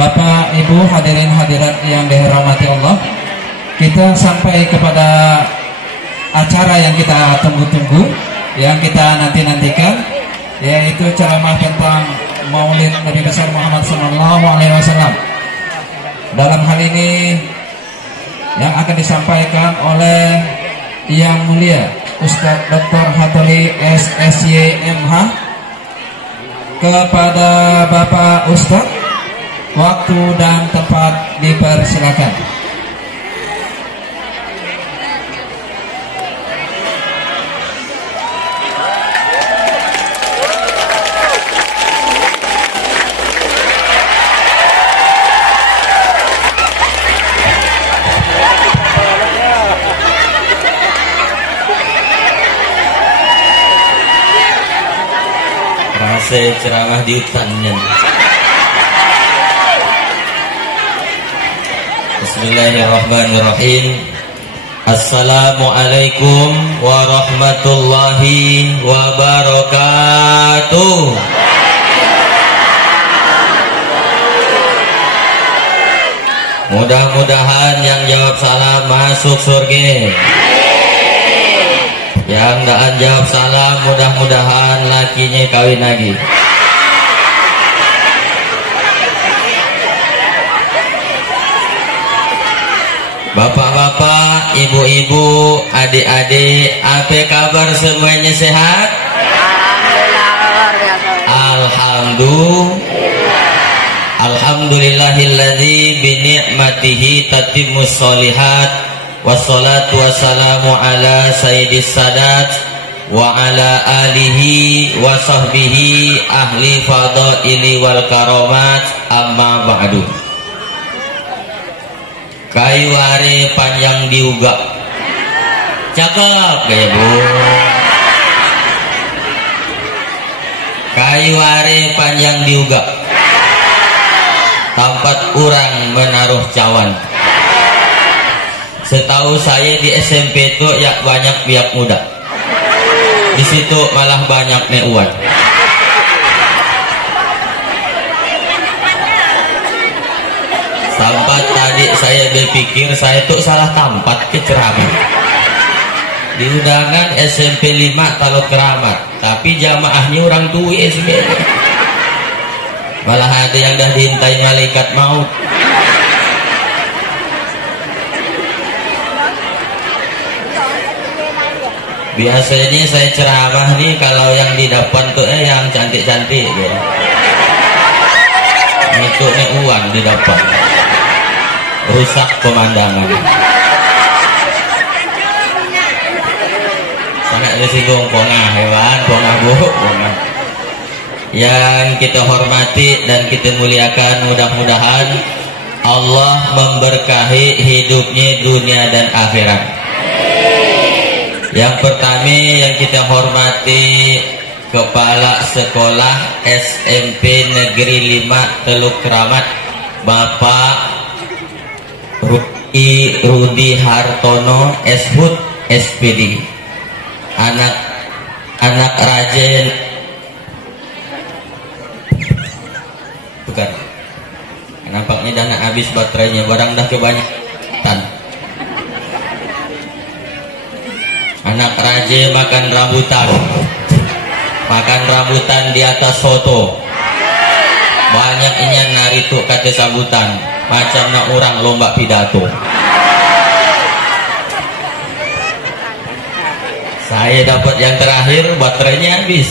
Bapak, Ibu, hadirin hadirat yang dirahmati Allah, kita sampai kepada acara yang kita tunggu-tunggu, yang kita nanti-nantikan, yaitu ceramah tentang Maulid Nabi besar Muhammad SAW. Dalam hal ini yang akan disampaikan oleh Yang Mulia Ustadz Dr. Hatoli SSY MH. Kepada Bapak Ustadz, waktu dan tempat dipersilakan. Saya ceramah di hutannya. Bismillahirrahmanirrahim. Assalamualaikum warahmatullahi wabarakatuh. Mudah-mudahan yang jawab salam masuk surga. Yang tidak jawab salam, mudah-mudahan lakinya kawin lagi. Bapak-bapak, ibu-ibu, adik-adik, apa kabar semuanya sehat? Alhamdulillahilladzi bi ni'matihi tatimmus sholihat. Wassalatu wassalamu ala sayyidis sadat wa ala alihi wa sahbihi ahli fadaili wal karomat, amma ba'du. Kayu are panjang diuga, cakep gaya bu. Kayu are panjang diuga, tempat orang menaruh cawan. Setahu saya di SMP itu ya banyak biak muda. Di situ malah banyak neuan. Sampai tadi saya berpikir saya tuh salah tempat ke ceramah. Di undangan SMP 5 kalau keramat, tapi jamaahnya orang tua sebenarnya. Malah ada yang dah diintai malaikat maut. Biasanya saya ceramah nih kalau yang di depan tuh yang cantik-cantik ya. Itu uang di depan. Rusak pemandangan. Sangat disinggung pongah hewan, pongah bu, pongah. Yang kita hormati dan kita muliakan, mudah-mudahan Allah memberkahi hidupnya dunia dan akhirat. Yang pertama yang kita hormati Kepala Sekolah SMP Negeri 5 Teluk Keramat, Bapak Rudi Hartono SHUD SPD. Anak rajin bukan. Nampaknya dana habis baterainya, barang dah kebanyakan. Anak raja makan rambutan di atas soto. Banyak inya narituk kata sambutan, macam nak orang lomba pidato. Saya dapat yang terakhir, baterainya habis.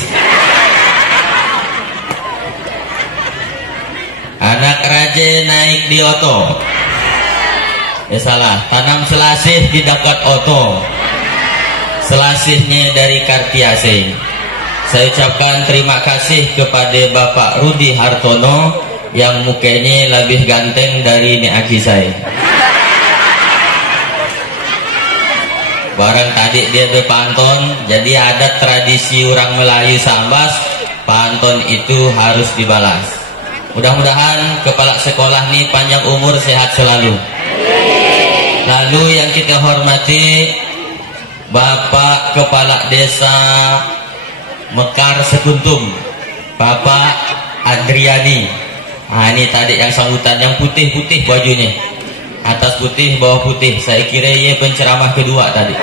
Anak raja naik di oto. Salah, tanam selasih di dekat oto. Selasihnya dari Kartiase. Saya ucapkan terima kasih kepada Bapak Rudi Hartono yang mukanya lebih ganteng dari Aki saya. Barang tadi dia berpantun, jadi ada tradisi orang Melayu Sambas, pantun itu harus dibalas. Mudah-mudahan kepala sekolah ini panjang umur, sehat selalu. Lalu yang kita hormati Bapak Kepala Desa Mekar Sekuntum, Bapak Adriani. Ah, ini tadi yang sambutan yang putih-putih bajunya, atas putih bawah putih. Saya kira ia penceramah kedua tadi.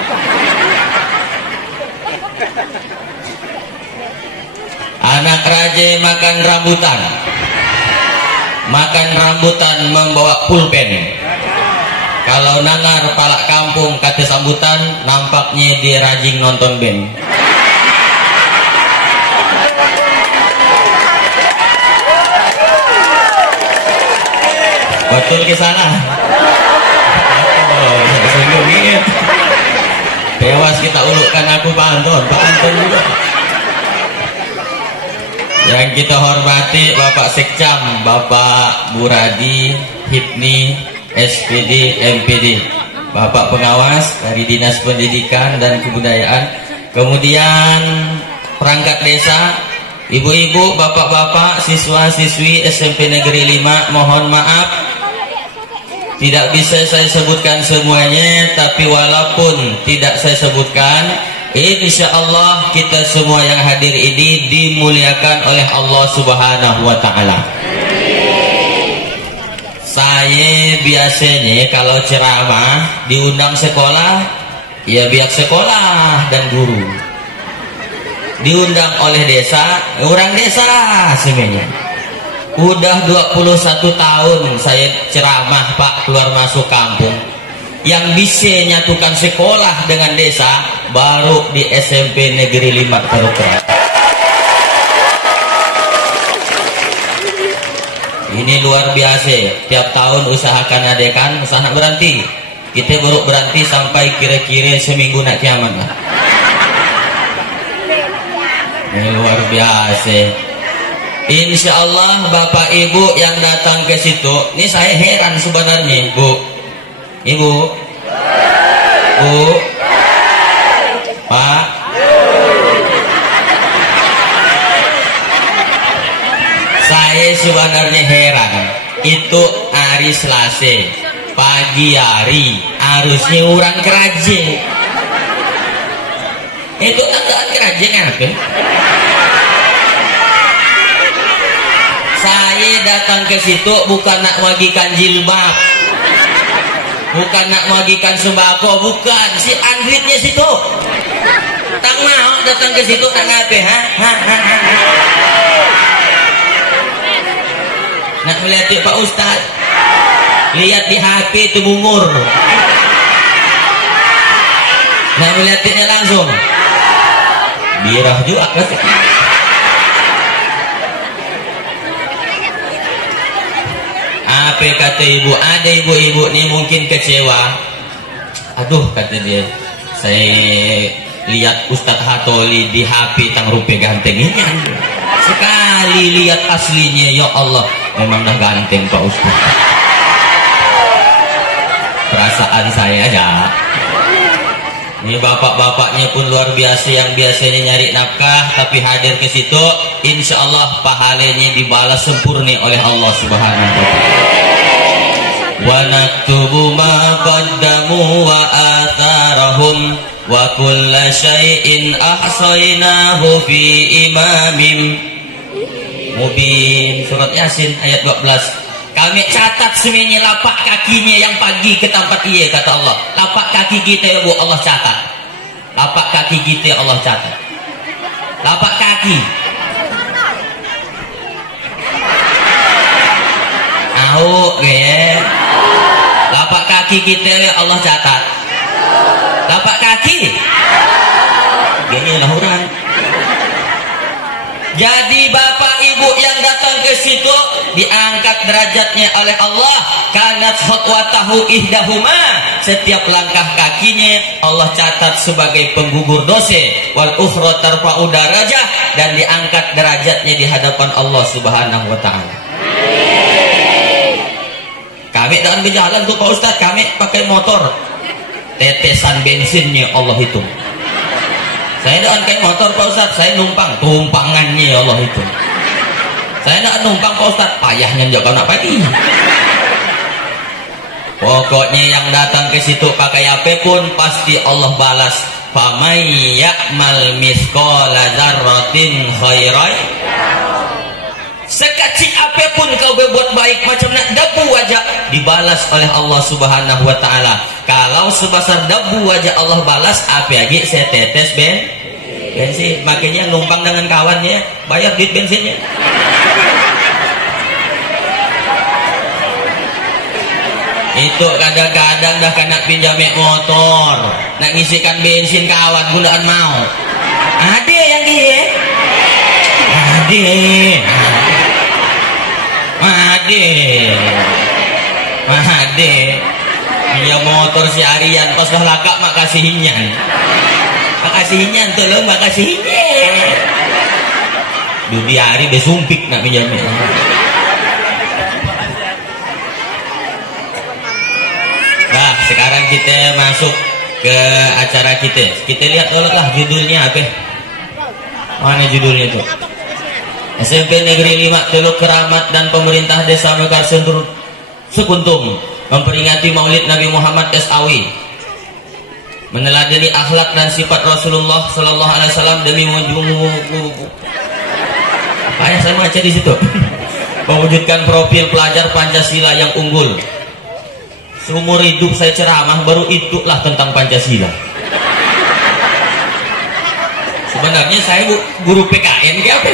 Anak raja makan rambutan, makan rambutan membawa pulpen. Kalau nangar palak kampung kata sambutan, nampaknya dia rajin nonton band. Betul ke sana? Oh, sungguh gitu. Tewas kita ulukkan aku Pak Anton juga. Yang kita hormati Bapak Sekcam, Bapak Buradi, Hipni, SPD, MPD, Bapak Pengawas dari Dinas Pendidikan dan Kebudayaan, kemudian perangkat desa, ibu-ibu, bapak-bapak, siswa-siswi SMP Negeri 5, mohon maaf tidak bisa saya sebutkan semuanya, tapi walaupun tidak saya sebutkan, insya Allah kita semua yang hadir ini dimuliakan oleh Allah Subhanahu wa Ta'ala. Saya biasanya kalau ceramah diundang sekolah, ya pihak sekolah dan guru. Diundang oleh desa, orang desa semuanya. Udah 21 tahun saya ceramah Pak, keluar masuk kampung. Yang bisa nyatukan sekolah dengan desa baru di SMP Negeri 5 Tarukan. Ini luar biasa. Tiap tahun usahakan adakan, usaha berhenti. Kita baru berhenti sampai kira-kira seminggu nak kiamat lah. Ini luar biasa. Insya Allah Bapak Ibu yang datang ke situ, ini saya heran sebenarnya, Bu. Ibu, Bu, Pak. Saya sebenarnya heran. Itu hari Selasa pagi hari harusnya orang keraja. Itu tandaan keraja apa? Saya datang ke situ bukan nak bagikan jilbab, bukan nak bagikan sembako, bukan. Si Andritnya situ. Tak mau datang ke situ nak ngapain? Nak melihat Pak Ustad, lihat di HP itu bungur. Nak melihatnya langsung, birah juga kan? Apa kata ibu? Ada ibu-ibu nih mungkin kecewa. Aduh kata dia, saya lihat Ustadz Hatoli di HP tang rupe gantengnya. Sekali lihat aslinya, ya Allah, memang dah ganteng Pak Ustadz. Perasaan saya aja. Ini bapak-bapaknya pun luar biasa, yang biasanya nyari nafkah tapi hadir ke situ, insya Allah pahalanya dibalas sempurna oleh Allah Subhanahu wa Ta'ala. Wa naktubu ma qaddamu wa atharahum wa kulla syai'in ahsaynahu fi imamin mubin. Surat Yasin ayat 12. Kami catat semuanya lapak kakinya yang pagi ke tempat ia, kata Allah. Lapak kaki kita ya Bu, Allah catat. Lapak kaki kita Allah catat. Lapak kaki. Tahu ya? Lapak kaki kita ya Allah catat. Lapak kaki. Gini lah orang. Jadi bapak ibu yang datang ke situ diangkat derajatnya oleh Allah. Kanat khutwatahu ihdahuma, setiap langkah kakinya Allah catat sebagai penggugur dosa. Wal ukhra tarfa'u darajah, dan diangkat derajatnya di hadapan Allah Subhanahu wa Ta'ala. Kami dalam berjalan tuh Pak Ustadz, kami pakai motor, tetesan bensinnya Allah hitung. Saya tidak kayak motor Pak Ustadz, saya numpang, tumpangannya Allah itu. Saya tidak numpang Pak Ustadz, payahnya juga nak pagi. Pokoknya yang datang ke situ pakai apa pun pasti Allah balas. Famay ya'mal mithqala dzarratin khairan. Sekecil apapun kau berbuat baik macam nak debu wajah, dibalas oleh Allah Subhanahu wa taala. Kalau sebesar debu wajah Allah balas, apa lagi setetes bensin. Makanya numpang dengan kawannya, bayar duit bensinnya. Itu kadang-kadang dah kena pinjam motor, nak ngisikan bensin kawan bulan mau. Ada yang dia, ada, pinjam motor si harian pas dah lakak makasihinnya tolong makasihinnya. Dudi hari besumpik nak pinjamnya. Nah, sekarang kita masuk ke acara kita. Kita lihat dulu lah judulnya apa. Mana judulnya itu? SMP Negeri 5 Teluk Keramat dan pemerintah Desa Mekarsen Sekuntum memperingati Maulid Nabi Muhammad SAW, meneladani akhlak dan sifat Rasulullah Sallallahu Alaihi Wasallam demi saya baca di situ. Mewujudkan profil pelajar Pancasila yang unggul. Seumur hidup saya ceramah baru itulah tentang Pancasila. Sebenarnya saya guru PKN ke apa?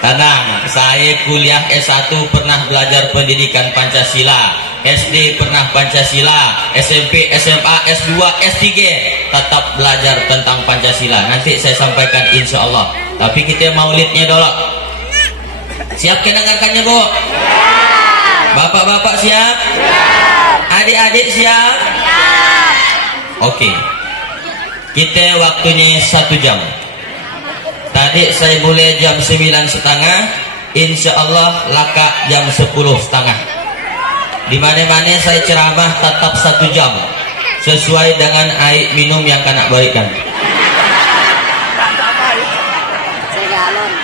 Tenang, saya kuliah S1 pernah belajar pendidikan Pancasila, SD pernah Pancasila, SMP, SMA, S2, S3 tetap belajar tentang Pancasila. Nanti saya sampaikan insya Allah. Tapi kita maulidnya dulu. Siap dengarkannya, Bu? Bapak-bapak siap? Adik-adik siap? Oke. Kita waktunya 1 jam. Tadi saya mulai jam 9.30, insya Allah laka jam 10.30. Di mana-mana saya ceramah tetap 1 jam, sesuai dengan air minum yang kanak berikan.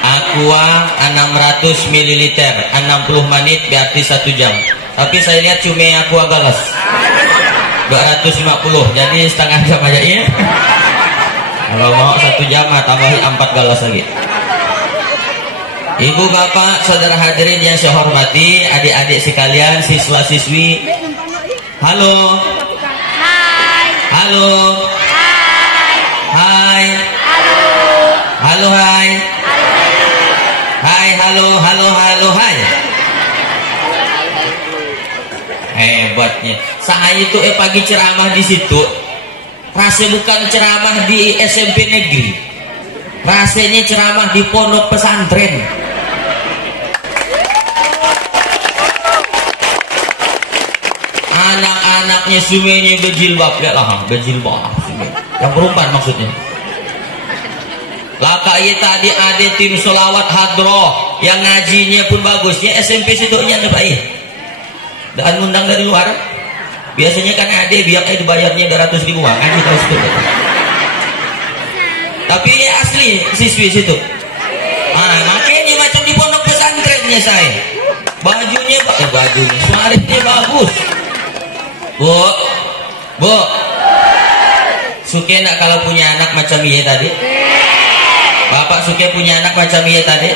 Aqua 600 ml 60 menit berarti 1 jam. Tapi saya lihat cuma Aqua galas 250, jadi setengah jam aja ya. Kalau mau 1 jam tambahin 4 galas lagi. Ibu bapak saudara hadirin yang saya hormati, adik-adik sekalian, siswa-siswi. Halo. Hai. Halo. Hai. Hai. Halo. Hai. Hai, halo, hai. Hebatnya. Saya itu pagi ceramah di situ. Rasanya bukan ceramah di SMP negeri. Rasanya ceramah di pondok pesantren. Anak-anaknya semuanya berjilbab, lihatlah, berjilbab. Yang perempuan maksudnya. Lakai tadi ada tim solawat hadroh yang ngajinya pun bagusnya SMP situ nya baik. Dan undang dari luar. Biasanya kan ada biar dibayarnya 200.000 ngaji terus itu. Tapi asli siswi situ. Makanya macam di pondok pesantrennya saya. Bajunya suaranya bagus. Bu, suka nak kalau punya anak macam ini tadi? Bapak suka punya anak macam ini tadi?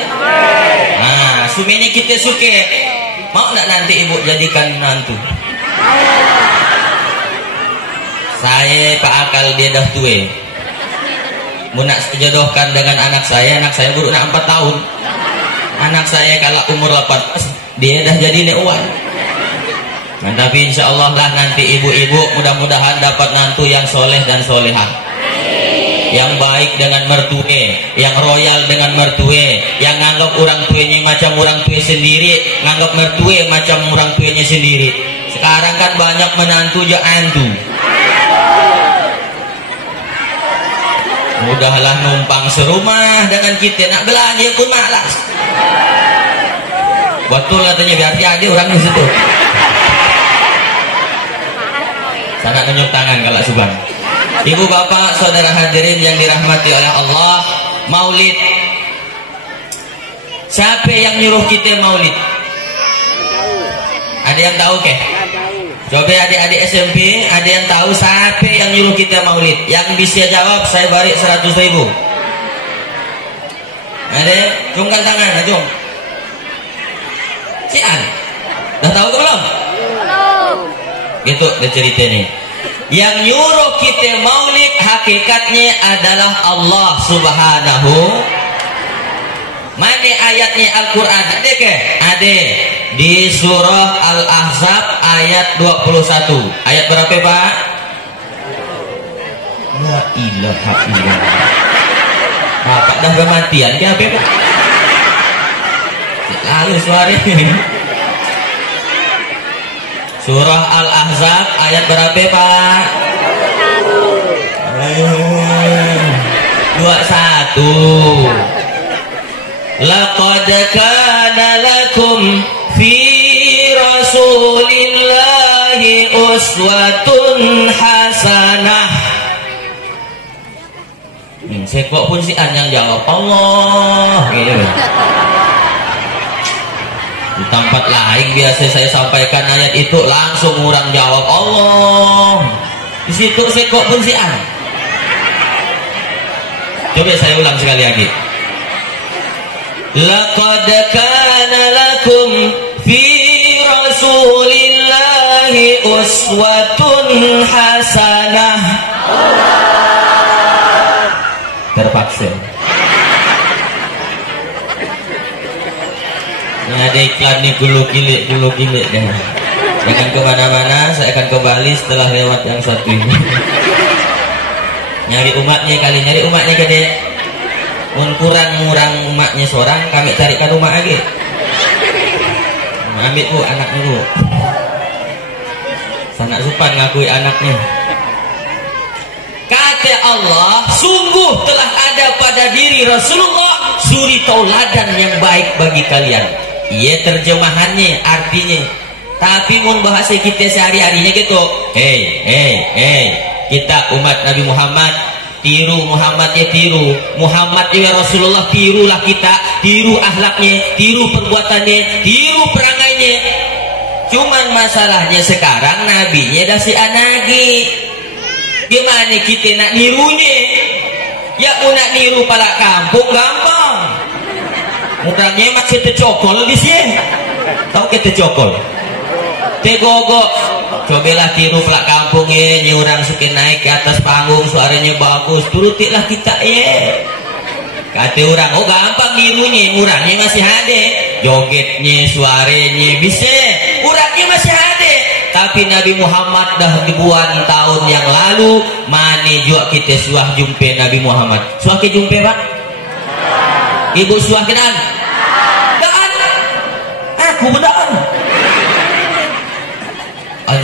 Nah, sumini kita suka. Mau nak nanti ibu jadikan nantu? Saya Pak Akal dia dah tua. Mau nak jodohkan dengan anak saya baru nak 4 tahun. Anak saya kalau umur 18 dia dah jadi newan. Nah, tapi insya Allah lah nanti ibu-ibu mudah-mudahan dapat nantu yang soleh dan solehah, yang baik dengan mertue, yang royal dengan mertue, yang nganggap orang tuanya macam orang tua sendiri, nganggap mertue macam orang tuanya sendiri. Sekarang kan banyak menantu je antu. Mudahlah numpang serumah dengan kita, nak belanja pun malas. Betul katanya berarti ada orang di situ. Sangat nunjuk tangan kalau subhan. Ibu bapak saudara hadirin yang dirahmati oleh Allah, maulid. Siapa yang nyuruh kita maulid? Ada yang tahu ke? Coba adik-adik SMP, ada yang tahu siapa yang nyuruh kita maulid? Yang bisa jawab saya beri 100.000. Ada, cungkan tangan, acung. Sian, dah tahu ke belum? Belum. Gitu, ada cerita nih. Yang nyuruh kita maulid hakikatnya adalah Allah Subhanahu. Mana ayatnya Al-Quran? Ada ke? Ada. Di surah Al-Ahzab ayat 21. Ayat berapa Pak? La ilaha illallah. Bapak dah kematian ke apa Pak? Lalu suara ini. Surah Al-Ahzab ayat berapa Pak? 21. Laqad kana lakum fi rasulillahi uswatun hasanah. Sekok pun si An yang jawab Allah gitu. Di tempat lain biasa saya sampaikan ayat itu langsung orang jawab Allah. Di situ sekok pun si An. Coba saya ulang sekali lagi. Laqad kana lakum fi rasulillahi uswatun hasanah. Terpaksa. Nah, ada iklan nih gulu gilik deh. Jangan kemana-mana, saya akan kembali setelah lewat yang satu ini. Nyari umatnya gede. Kurang umatnya seorang, kami carikan umat lagi. Ambil bu anaknya bu. Sanak supan ngakui anaknya. Kata Allah, sungguh telah ada pada diri Rasulullah suri tauladan yang baik bagi kalian. Iya terjemahannya, artinya. Tapi mun bahasa kita sehari-harinya gitu. Hey, kita umat Nabi Muhammad, tiru Muhammad ya tiru. Muhammad ya Rasulullah, tirulah kita. Tiru akhlaknya, tiru perbuatannya, tiru perangainya. Cuman masalahnya sekarang nabinya dah si anagi. Gimana kita nak nirunya? Ya nak niru pala kampung gampang. Mudahnya masih tercokol di sini. Tahu kita tercokol? Tegogok. Cobalah tiru pala kampungnya, ni orang suka naik ke atas panggung, suaranya bagus. Turutilah kita ya. Kata orang, oh gampang nirunya, orangnya masih ada. Jogetnya, suaranya bisa. Orangnya masih ada. Tapi Nabi Muhammad dah ribuan tahun yang lalu, mana juga kita suah jumpa Nabi Muhammad. Suah ke jumpa Pak? Ibu suah kenal? Daan. Aku bedaan.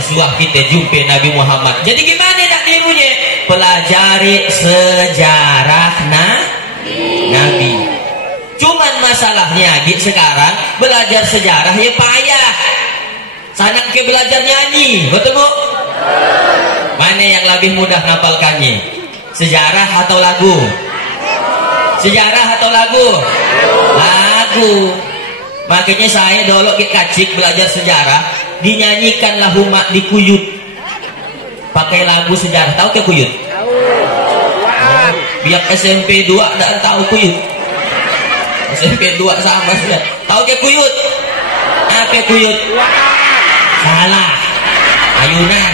Suah kita jumpa Nabi Muhammad. Jadi gimana nak nirunya? Pelajari sejarah Nabi. Cuman masalahnya sekarang belajar sejarah ya payah. Sanak ke belajar nyanyi, betul bu? Mana yang lebih mudah ngapalkannya? Sejarah atau lagu? Sejarah atau lagu? Lagu. Makanya saya dulu ke kacik belajar sejarah, dinyanyikanlah umat di kuyut. Pakai lagu sejarah, tahu ke kuyut? Biar SMP 2 dan tahu kuyut. SMP 2 sama sudah. Tahu ke kuyut? Apa kuyut? Salah. Ayunan.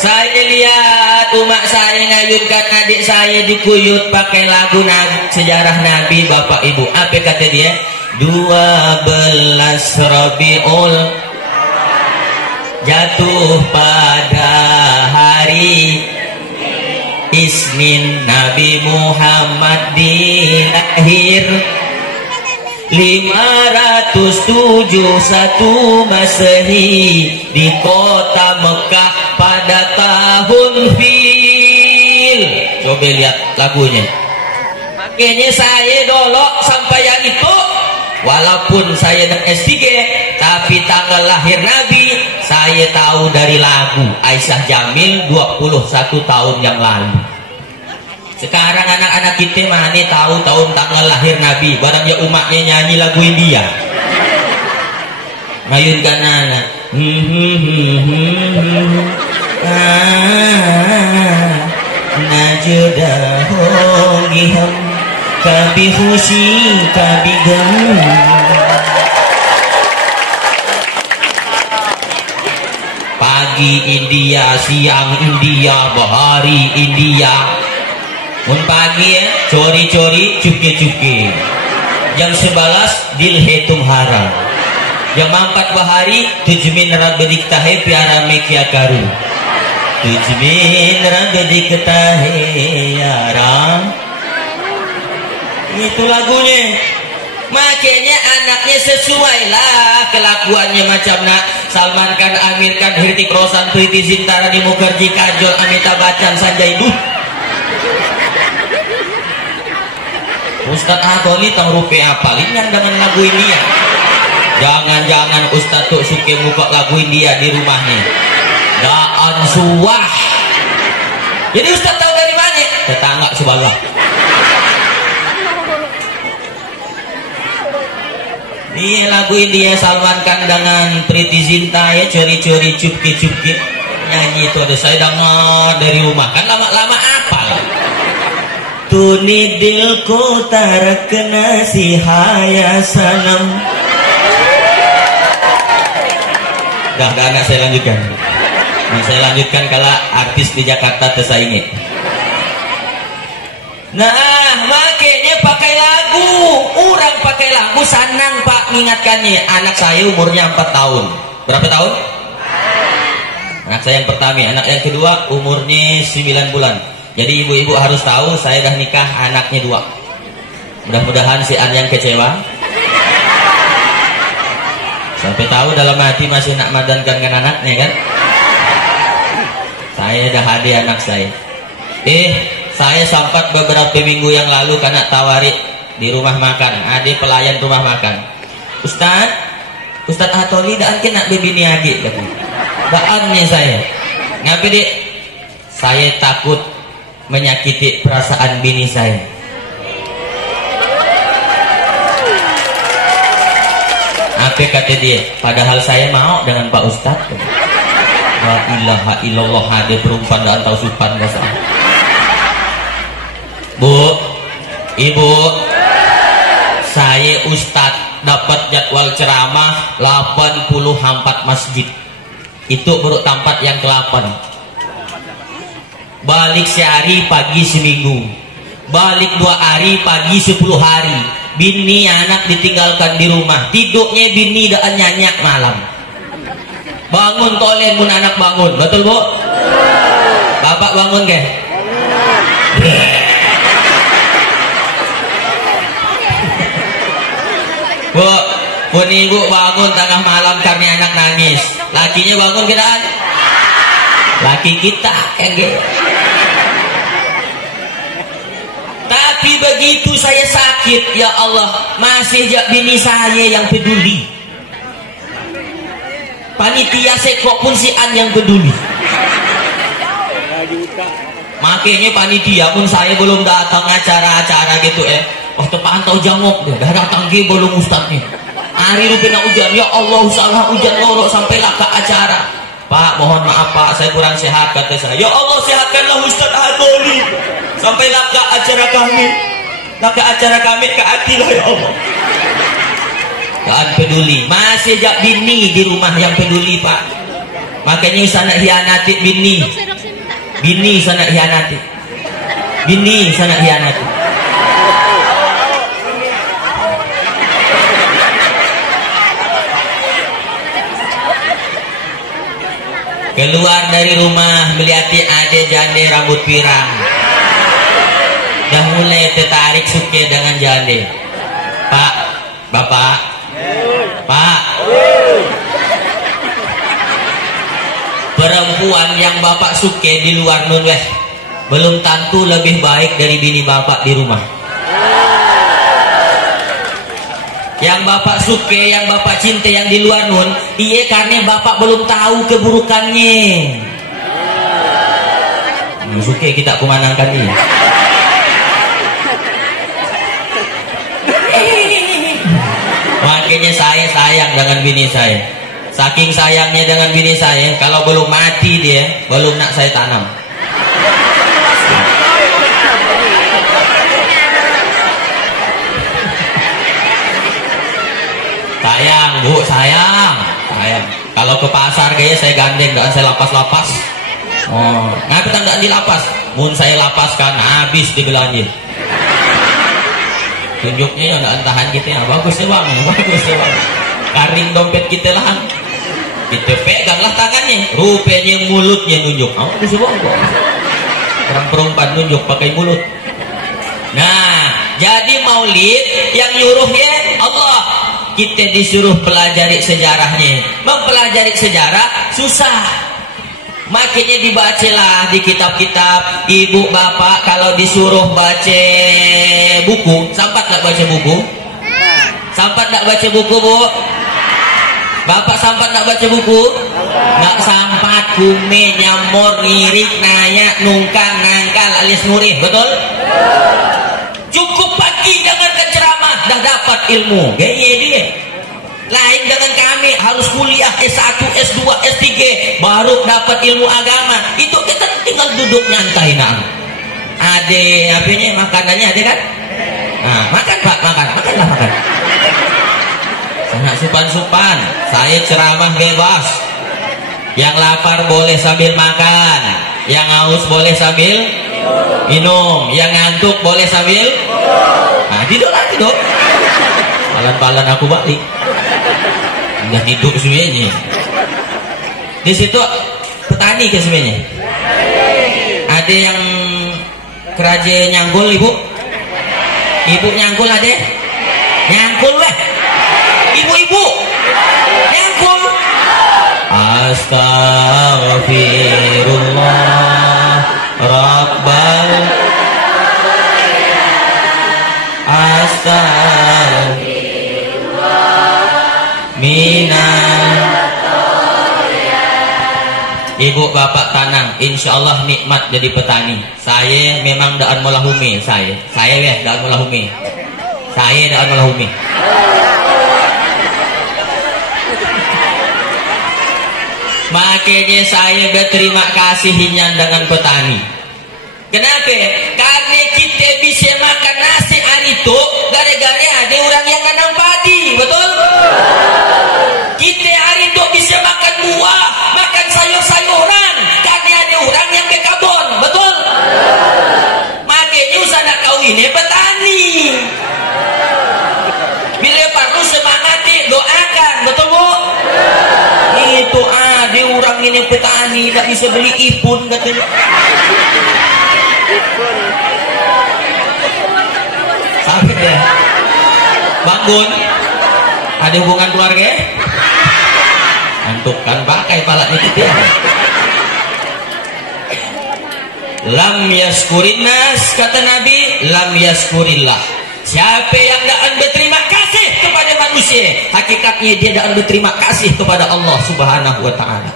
Saya lihat umat saya ngayunkan adik saya di kuyut pakai lagu sejarah Nabi Bapak Ibu. Apa kata dia? 12 Rabiul jatuh pada hari Ismin Nabi Muhammad dilahir 571 Masehi di kota Mekah pada tahun Fil. Coba lihat lagunya. Makanya saya dolok sampai yang itu, walaupun saya dan S3, tapi tanggal lahir Nabi saya tahu dari lagu Aisyah Jamil 21 tahun yang lalu. Sekarang anak-anak kita mana tahu tahun tanggal lahir Nabi, barang ya umatnya nyanyi lagu India. Ngayunkan anak. Najuda hogi ham kabi khushi kabi gam. Pagi India, siang India, bahari India. Mun pagi ya, cori-cori, cuki-cuki. Jam 11 dilhe tumhara. Jam 4 bahari tujmin rabbedik tahe piara mekia karu. Tujmin rabbedik tahe yara. Itu lagunya. Makanya anaknya sesuai lah kelakuannya macam nak Salman Khan, Amir Khan, Hrithik Roshan, Preity Zinta, Radhi Mukherjee, Kajol, Amitabh Bachchan, Sanjay Dutt. Ustadz Adoli tang rupe apalin yang dengan lagu India. Jangan-jangan Ustadz tuh suka buka lagu India di rumahnya. Daan suah. Jadi Ustadz tahu dari mana? Tetangga sebelah. Iya lagu India Salman Khan dengan Preity Zinta ya, curi-curi cupki-cupki nyanyi itu ada saya dengar dari rumah kan lama-lama apal. Tuni dil ko tarakna si haya sanam. Dah anak saya lanjutkan. Nah, saya lanjutkan kalau artis di Jakarta tersaingi. Nah, makanya pakai lagu. Orang pakai lagu senang Pak mengingatkannya. Anak saya umurnya 4 tahun. Berapa tahun? Anak saya yang pertama, anak yang kedua umurnya 9 bulan. Jadi ibu-ibu harus tahu saya dah nikah anaknya 2. Mudah-mudahan si An yang kecewa. Sampai tahu dalam hati masih nak madankan kan anaknya kan. Saya dah hadir anak saya. Saya sempat beberapa minggu yang lalu karena tawarik di rumah makan. Ada pelayan rumah makan. Ustadz Atoli dah nak bebini adik kata. Daan nih saya. Ngapain dek? Saya takut menyakiti perasaan bini saya. Apa kata dia? Padahal saya mau dengan Pak Ustadz. La ilaha illallah, ada perempuan dan tahu supan bahasa. Bu, ibu, saya Ustadz dapat jadwal ceramah 84 masjid. Itu baru tempat yang ke-8. Balik sehari pagi seminggu, balik 2 hari pagi 10 hari. Bini anak ditinggalkan di rumah, tidurnya bini dan nyanyak malam. Bangun tolen mun anak bangun, betul bu? Bapak bangun ke? Bu, ibu bangun tengah malam karena anak nangis. Lakinya bangun kiraan? Laki kita, enggak. Tapi begitu saya sakit, ya Allah, masih bini saya yang peduli. Panitia sekok pun si An yang peduli. Makanya panitia pun saya belum datang acara-acara gitu waktu pantau jangok deh, dah datang ke belum ustadznya. Hari rupina hujan, ya Allah salah hujan lorok sampailah ke acara. Pak mohon maaf Pak, saya kurang sehat kata saya. Ya Allah sehatkanlah Ustadz Adoli. Sampailah ke acara kami. Nah ke acara kami ke hatilah ya Allah. Jangan peduli, masih jak bini di rumah yang peduli Pak. Makanya sana hianati bini. Bini sana hianati. Bini sana hianati. Keluar dari rumah melihati ada jande rambut pirang. Dah mulai tertarik suka dengan jande. Pak, Bapak, Pak, perempuan yang Bapak suka di luar nun belum tentu lebih baik dari bini Bapak di rumah. Yang Bapak suka, yang Bapak cinta yang di luar nun, iya karena Bapak belum tahu keburukannya. Suka kita kumanangkan ini. Makanya saya sayang dengan bini saya. Saking sayangnya dengan bini saya, kalau belum mati dia, belum nak saya tanam. Sayang bu, sayang. Kalau ke pasar kayaknya saya gandeng, dan saya lapas-lapas. Oh, ngapa tak dilapas? Mun saya lapaskan habis dibelanja. Tunjuknya yang nggak tahan kita ya, bagus ya bang, bagus ya bang. Karing dompet kita lah, kita peganglah tangannya, rupanya mulutnya nunjuk. Oh, bagus ya bang. Orang perempuan nunjuk pakai mulut. Nah, jadi maulid yang nyuruhnya Allah. Kita disuruh pelajari sejarahnya. Mempelajari sejarah susah. Makanya dibacalah di kitab-kitab. Ibu bapak kalau disuruh baca buku, sampat tak baca buku? Sampat tak baca buku bu? Bapak sampat tak baca buku? Nggak sampat. Kume, nyamor, ngirik, nayak, nungkang, nangkal alias nurih, betul? Cukup pagi dengarkan ceramah, dah dapat ilmu. Gaya dia. Lain dengan kami harus kuliah S1, S2, S3 baru dapat ilmu agama. Itu kita tinggal duduk nyantai nang. Ade apanya makanannya ada kan? Nah, makan Pak, makanlah makan. Sangat supan-supan. Saya ceramah bebas. Yang lapar boleh sambil makan, yang haus boleh sambil minum, yang ngantuk boleh sambil. Nah, tidur. Palan-palan aku balik. Udah tidur semuanya. Di situ petani ke semuanya. Ada yang kerajaan nyanggul ibu. Ibu nyanggul ada? Nyangkul weh. Ibu-ibu nyangkul. Astaghfirullah Rabbal Astaghfirullah Minal. Ibu bapak tanang, insya Allah nikmat jadi petani. Saya memang daan mulahumi. Saya daan mulahumi. Makanya saya berterima kasihnya dengan petani. Kenapa? Karena kita bisa makan nasi hari itu gara-gara ada orang yang nanam padi, betul? Kita hari itu bisa makan buah, makan sayur-sayuran karena ada orang yang berkebun, betul? Makanya usah nak kawinnya petani. Bila perlu semangati doakan, betul bu? Itu ada orang ini petani tak bisa beli ipun katanya. Sampai ya bangun ada hubungan keluarga antuk kan pakai palanya kita. Lam yaskurin nas, kata Nabi, lam yaskurillah. Siapa yang tidak berterima kasih kepada manusia, hakikatnya dia tidak berterima kasih kepada Allah Subhanahu wa ta'ala.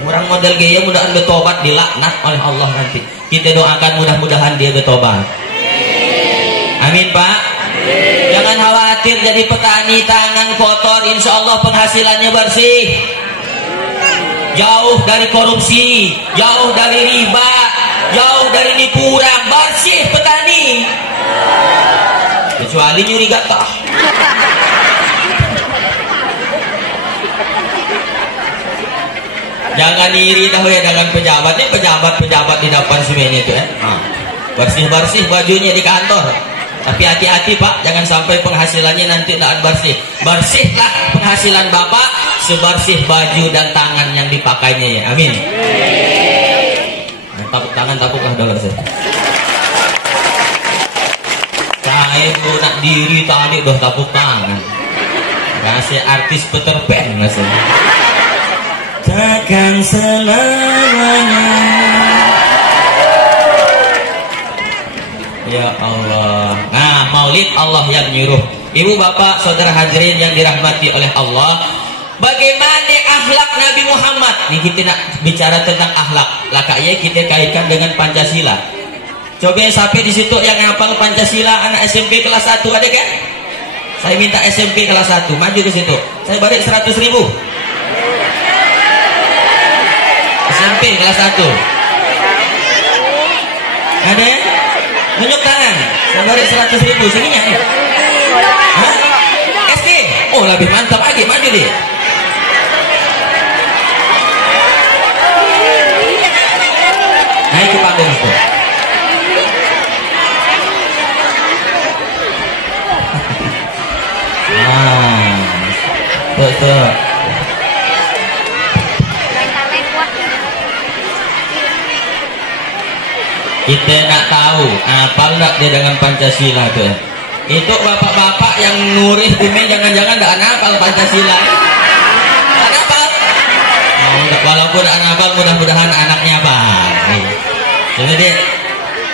Orang model gaya mudah bertobat dilaknat oleh Allah nanti. Kita doakan mudah-mudahan dia bertobat. Amin Pak. Amin. Jangan khawatir jadi petani tangan kotor, insya Allah penghasilannya bersih. Jauh dari korupsi, jauh dari riba, jauh dari nipu orang, bersih petani. Kecuali nyuri gatah. Jangan iri dah ya dengan pejabat. Ini pejabat di depan semuanya itu ya. Bersih-bersih bajunya di kantor. Tapi hati-hati Pak, jangan sampai penghasilannya nanti tidak bersih. Bersihlah penghasilan Bapak sebersih baju dan tangan yang dipakainya ya. Amin. Nah, tepuk tangan, tepuklah dulu saya. Saya nak diri tadi udah tepuk tangan. Kasih artis Peter Pan rasanya. Takkan selamanya. Ya Allah. Nah, maulid Allah yang nyuruh. Ibu bapak saudara hadirin yang dirahmati oleh Allah, bagaimana akhlak Nabi Muhammad? Nih kita nak bicara tentang akhlak. Lakanya kita kaitkan dengan Pancasila. Coba sampai di situ yang hafal Pancasila anak SMP kelas 1 ada kan? Saya minta SMP kelas 1 maju di situ. Saya balik 100.000. SMP kelas 1. Ada yang nunjuk tangan. Saya beri 100.000 sininya nih. Hah? SD. Oh lebih mantap lagi, maju deh. Naik ke panggung tuh. Betul. Kita nak tahu apa enggak dia dengan Pancasila tuh. Itu bapak-bapak yang nuris ini jangan-jangan enggak hafal Pancasila. Enggak hafal. Walaupun enggak hafal, mudah-mudahan anaknya hafal. Coba deh.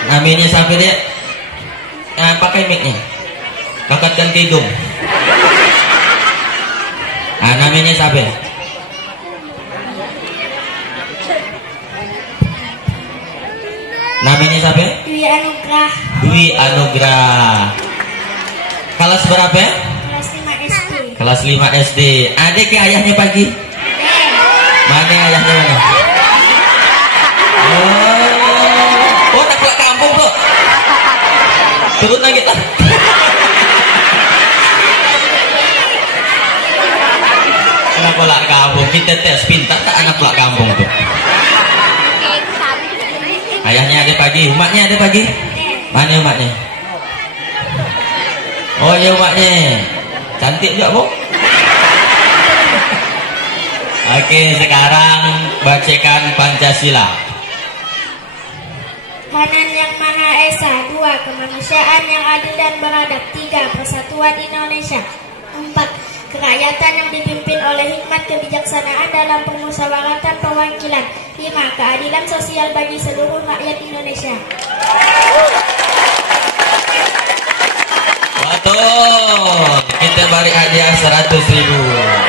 Namanya siapa dia? Pakai mic-nya. Bakatkan ke hidung. Namanya siapa? Namanya siapa? Dwi Anugrah. Dwi Anugrah. Kelas berapa? Kelas 5 SD. Kelas 5 SD. Adik ke ayahnya pagi? Mana ayahnya mana? Oh, nak pulang kampung bro. Turun lagi lah. Anak pulang kampung, kita tes pintar tak anak pulang kampung tuh. Ayahnya ada pagi, umatnya ada pagi. Mana umatnya? Oh ya umatnya, cantik juga bu. Oke, sekarang bacakan Pancasila. Kanan yang Maha Esa. 2. Kemanusiaan yang adil dan beradab. 3. Persatuan Indonesia. 4. Kerakyatan yang dipimpin oleh hikmat kebijaksanaan dalam permusyawaratan perwakilan. 5. Keadilan sosial bagi seluruh rakyat Indonesia. Betul. Kita beri hadiah 100.000.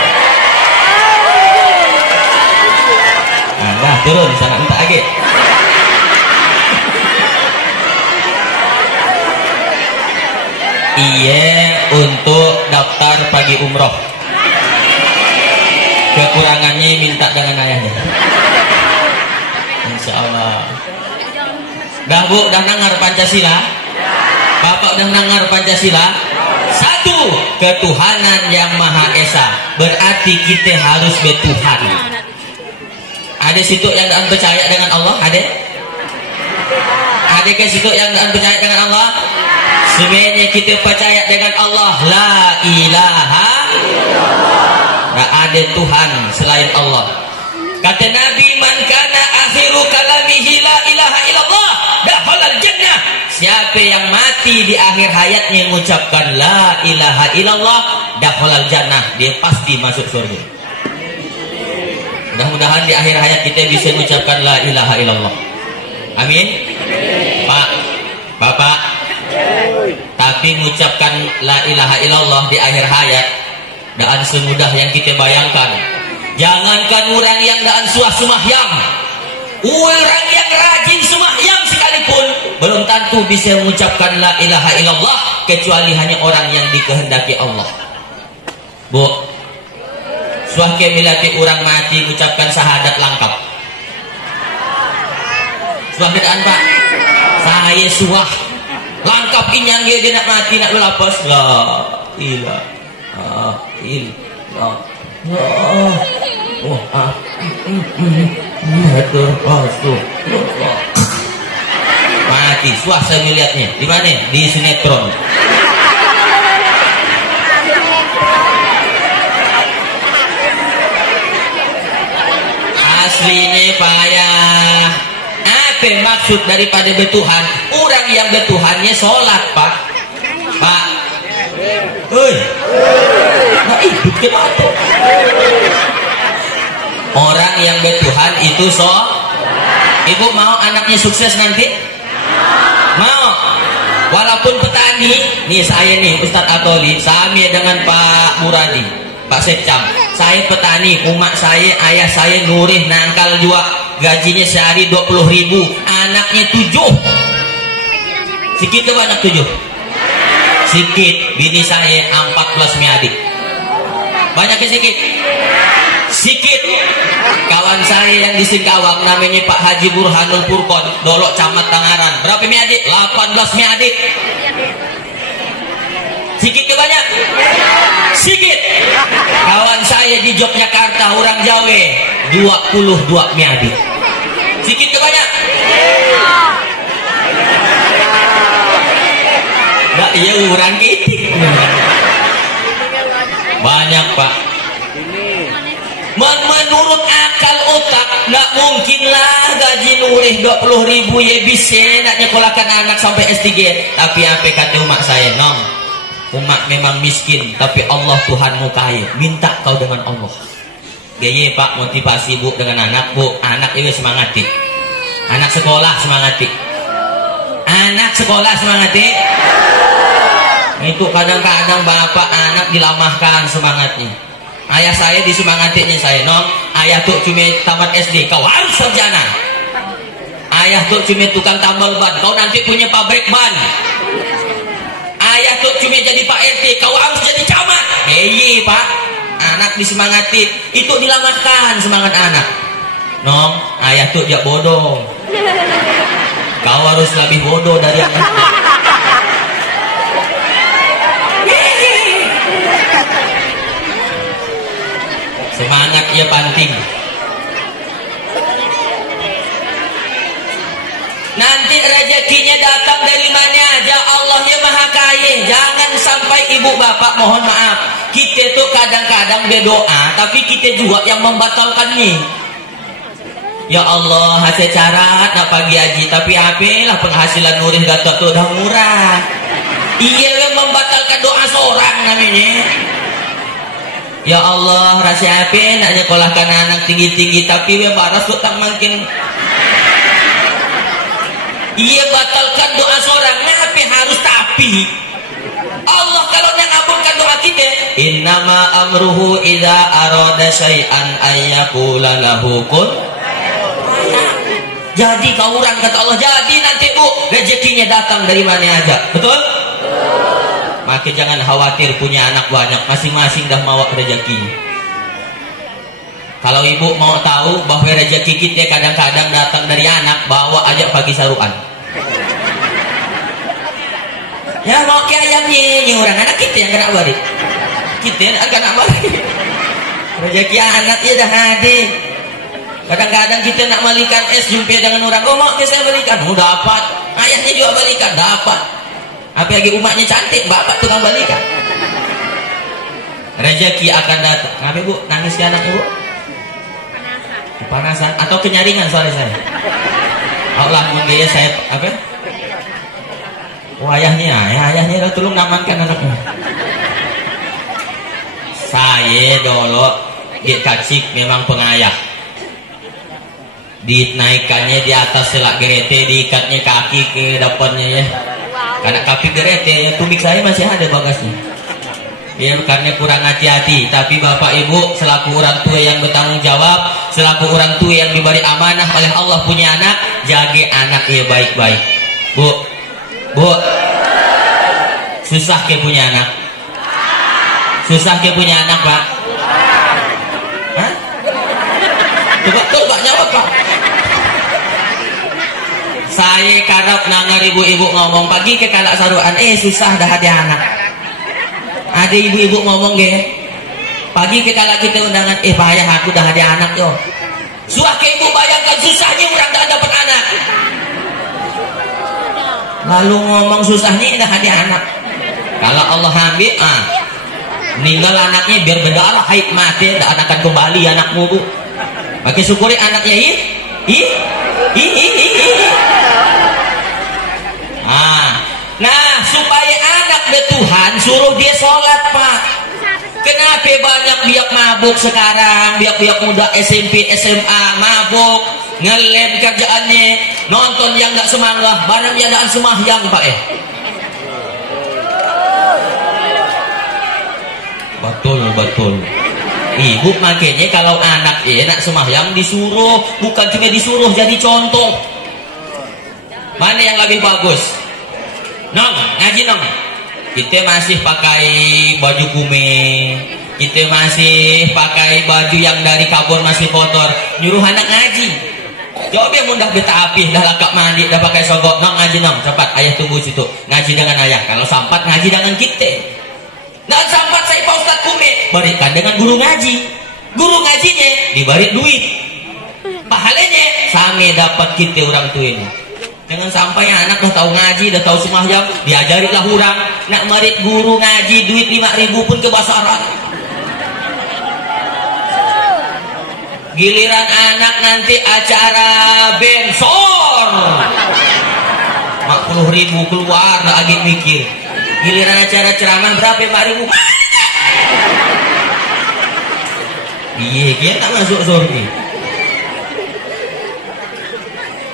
Nah, turun sangat minta lagi. Iya, untuk daftar pagi umroh. Kekurangannya minta dengan ayahnya. Insya Allah. Dah bu, dah dengar Pancasila? Bapak dah dengar Pancasila? 1. Ketuhanan yang Maha Esa. Berarti kita harus bertuhan. Ada situ yang tak percaya dengan Allah? Ada? Ada ke situ yang tak percaya dengan Allah? Sebenarnya kita percaya dengan Allah. La ilaha illallah. Tak ada Tuhan selain Allah. Kata Nabi, man kana akhiru kalamihi la ilaha illallah dakhalal jannah. Siapa yang mati di akhir hayatnya mengucapkan la ilaha illallah dakhalal jannah, dia pasti masuk surga. Mudah-mudahan di akhir hayat kita bisa mengucapkan la ilaha illallah. Amin. Pak, Bapak, tapi mengucapkan la ilaha illallah di akhir hayat dan semudah yang kita bayangkan. Jangankan orang yang daan suah semahyang, orang yang rajin semahyang sekalipun belum tentu bisa mengucapkan la ilaha illallah kecuali hanya orang yang dikehendaki Allah. Bu, suah kemilati orang mati mengucapkan syahadat lengkap. Suah kedaan Pak, saya suah lengkap inyang dia nak mati nak berlapas la ilaha illallah. Mati, suah saya melihatnya. Di mana? Di sinetron. Aslinya payah. Apa maksud daripada bertuhan? Orang yang bertuhannya sholat, Pak. Pak. Nah, hidup ke mati. Orang yang bertuhan itu Ibu mau anaknya sukses nanti? Mau. Walaupun petani, nih saya nih Ustadz Atoli, sama dengan Pak Muradi, Pak Secam. Saya petani, umat saya, ayah saya nurih nangkal juga, gajinya sehari 20.000, anaknya 7. Sikit ke banyak 7? Sikit. Bini saya 14 adik. Banyak ke sikit? Sikit. Kawan saya yang di Singkawang namanya Pak Haji Burhanul Purkon, Dolok Camat Tangaran. Berapa mi adik? 18 mi adik. Sikit ke banyak? Sikit. Kawan saya di Yogyakarta orang Jawa 22 mi adik. Sikit ke banyak? Enggak, iya orang kitik. Banyak Pak. Menurut akal otak nggak mungkinlah gaji nurih 20.000 ya bisa nak nyekolahkan anak sampai S3. Tapi apa kata umat saya? Nong, umat memang miskin tapi Allah Tuhanmu kaya. Minta kau dengan Allah. Gaya Pak, motivasi Bu dengan anak Bu. Anak itu semangati. Anak sekolah semangati. Anak sekolah semangati. Itu kadang-kadang bapak anak dilamahkan semangatnya. Ayah saya disemangatinya saya, Nong, ayah tuh cuma tamat SD, kau harus sarjana. Ayah tuh cuma tukang tambal ban, kau nanti punya pabrik ban. Ayah tuh cuma jadi Pak RT, kau harus jadi camat. Hei Pak, anak disemangati, itu dilamahkan semangat anak. Nong, ayah tuh jak bodoh. Kau harus lebih bodoh dari anak. Semangat ia penting. Nanti rezekinya datang dari mana aja. Allahnya maha kaya. Jangan sampai ibu bapak mohon maaf, kita tuh kadang-kadang berdoa tapi kita juga yang membatalkannya. Ya Allah, hasil cara nak pagi haji tapi apalah penghasilan nurih datuk tuh udah murah. Iya membatalkan doa seorang namanya. Ya Allah, rasa apa nak nyekolahkan anak tinggi-tinggi tapi we baras tuh tak makin. Iya batalkan doa seorang, tapi harus tapi. Allah kalau nak ngabulkan doa kita, innama amruhu idza arada syai'an ayyaqula lahu kun. Jadi kau orang kata Allah, jadi nanti Bu rezekinya datang dari mana aja. Betul? Maka jangan khawatir punya anak banyak, masing-masing dah mau rezeki. Kalau ibu mau tahu bahwa rezeki kita kadang-kadang datang dari anak, bawa aja pagi saruan. Ya mau ke ayamnya, orang anak kita yang kena balik. Kita yang kena balik. Rezeki anak ya dah hadir. Kadang-kadang kita nak balikan es jumpa dengan orang, oh mau saya balikan, oh dapat. Ayahnya juga balikan, dapat. Apa lagi umatnya cantik, bapak tukang balikan. Rezeki akan datang. Ngapain Bu? Nangis ke anak Ibu? Kepanasan atau kenyaringan soalnya saya. Allah mungkin saya apa? Oh, ayahnya tolong namankan anaknya. Saya dulu di kacik memang pengayah. Dinaikkannya di atas selak gerete, diikatnya kaki ke depannya ya. Karena kaki gerete, tumik saya masih ada bagasnya. Ya karena kurang hati-hati. Tapi bapak ibu selaku orang tua yang bertanggung jawab, selaku orang tua yang diberi amanah oleh Allah punya anak, jaga anak ya baik-baik. Bu, susah ke punya anak? Susah ke punya anak Pak? Hah? Coba jawab Pak. Saya karap nangar ibu-ibu ngomong pagi ke kalak saruan, susah dah ada anak. Ada ibu-ibu ngomong ge, pagi ke kalak kita undangan, payah aku dah ada anak yo. Suah ke ibu bayangkan susahnya orang dah dapat anak. Lalu ngomong susahnya dah ada anak. Kalau Allah ambil, meninggal anaknya biar berdarah haid mati, dah anakan kembali anakmu Bu. Pakai syukuri anaknya Nah supaya anak be Tuhan suruh dia sholat Pak. Kenapa banyak biak mabuk sekarang, biak-biak muda SMP SMA mabuk, ngelem kerjaannya, nonton yang gak semangat, barang yang gak semahyang Pak Betul. Ibu makanya kalau anak nak semahyang disuruh, bukan cuma disuruh jadi contoh. Mana yang lebih bagus? Nong, ngaji nong. Kita masih pakai baju kume, Kita masih pakai baju yang dari kabur masih kotor, nyuruh anak ngaji. Coba yang mudah beta api, dah lakap mandi, dah pakai sogok, nong ngaji nong, cepat ayah tunggu situ, ngaji dengan ayah. Kalau sampat ngaji dengan kita. Dan sampat saya Pak Ustadz Kume, berikan dengan guru ngaji. Guru ngajinya diberi duit, pahalanya sami dapat kita orang tua ini. Jangan sampai anak dah tahu ngaji, dah tahu sembahyang, diajarilah orang nak merit guru ngaji duit 5.000 pun kebasaran. Giliran anak nanti acara bensor 40.000 keluar lagi mikir. Giliran acara ceramah berapa 5.000? Iya, dia tak masuk surga.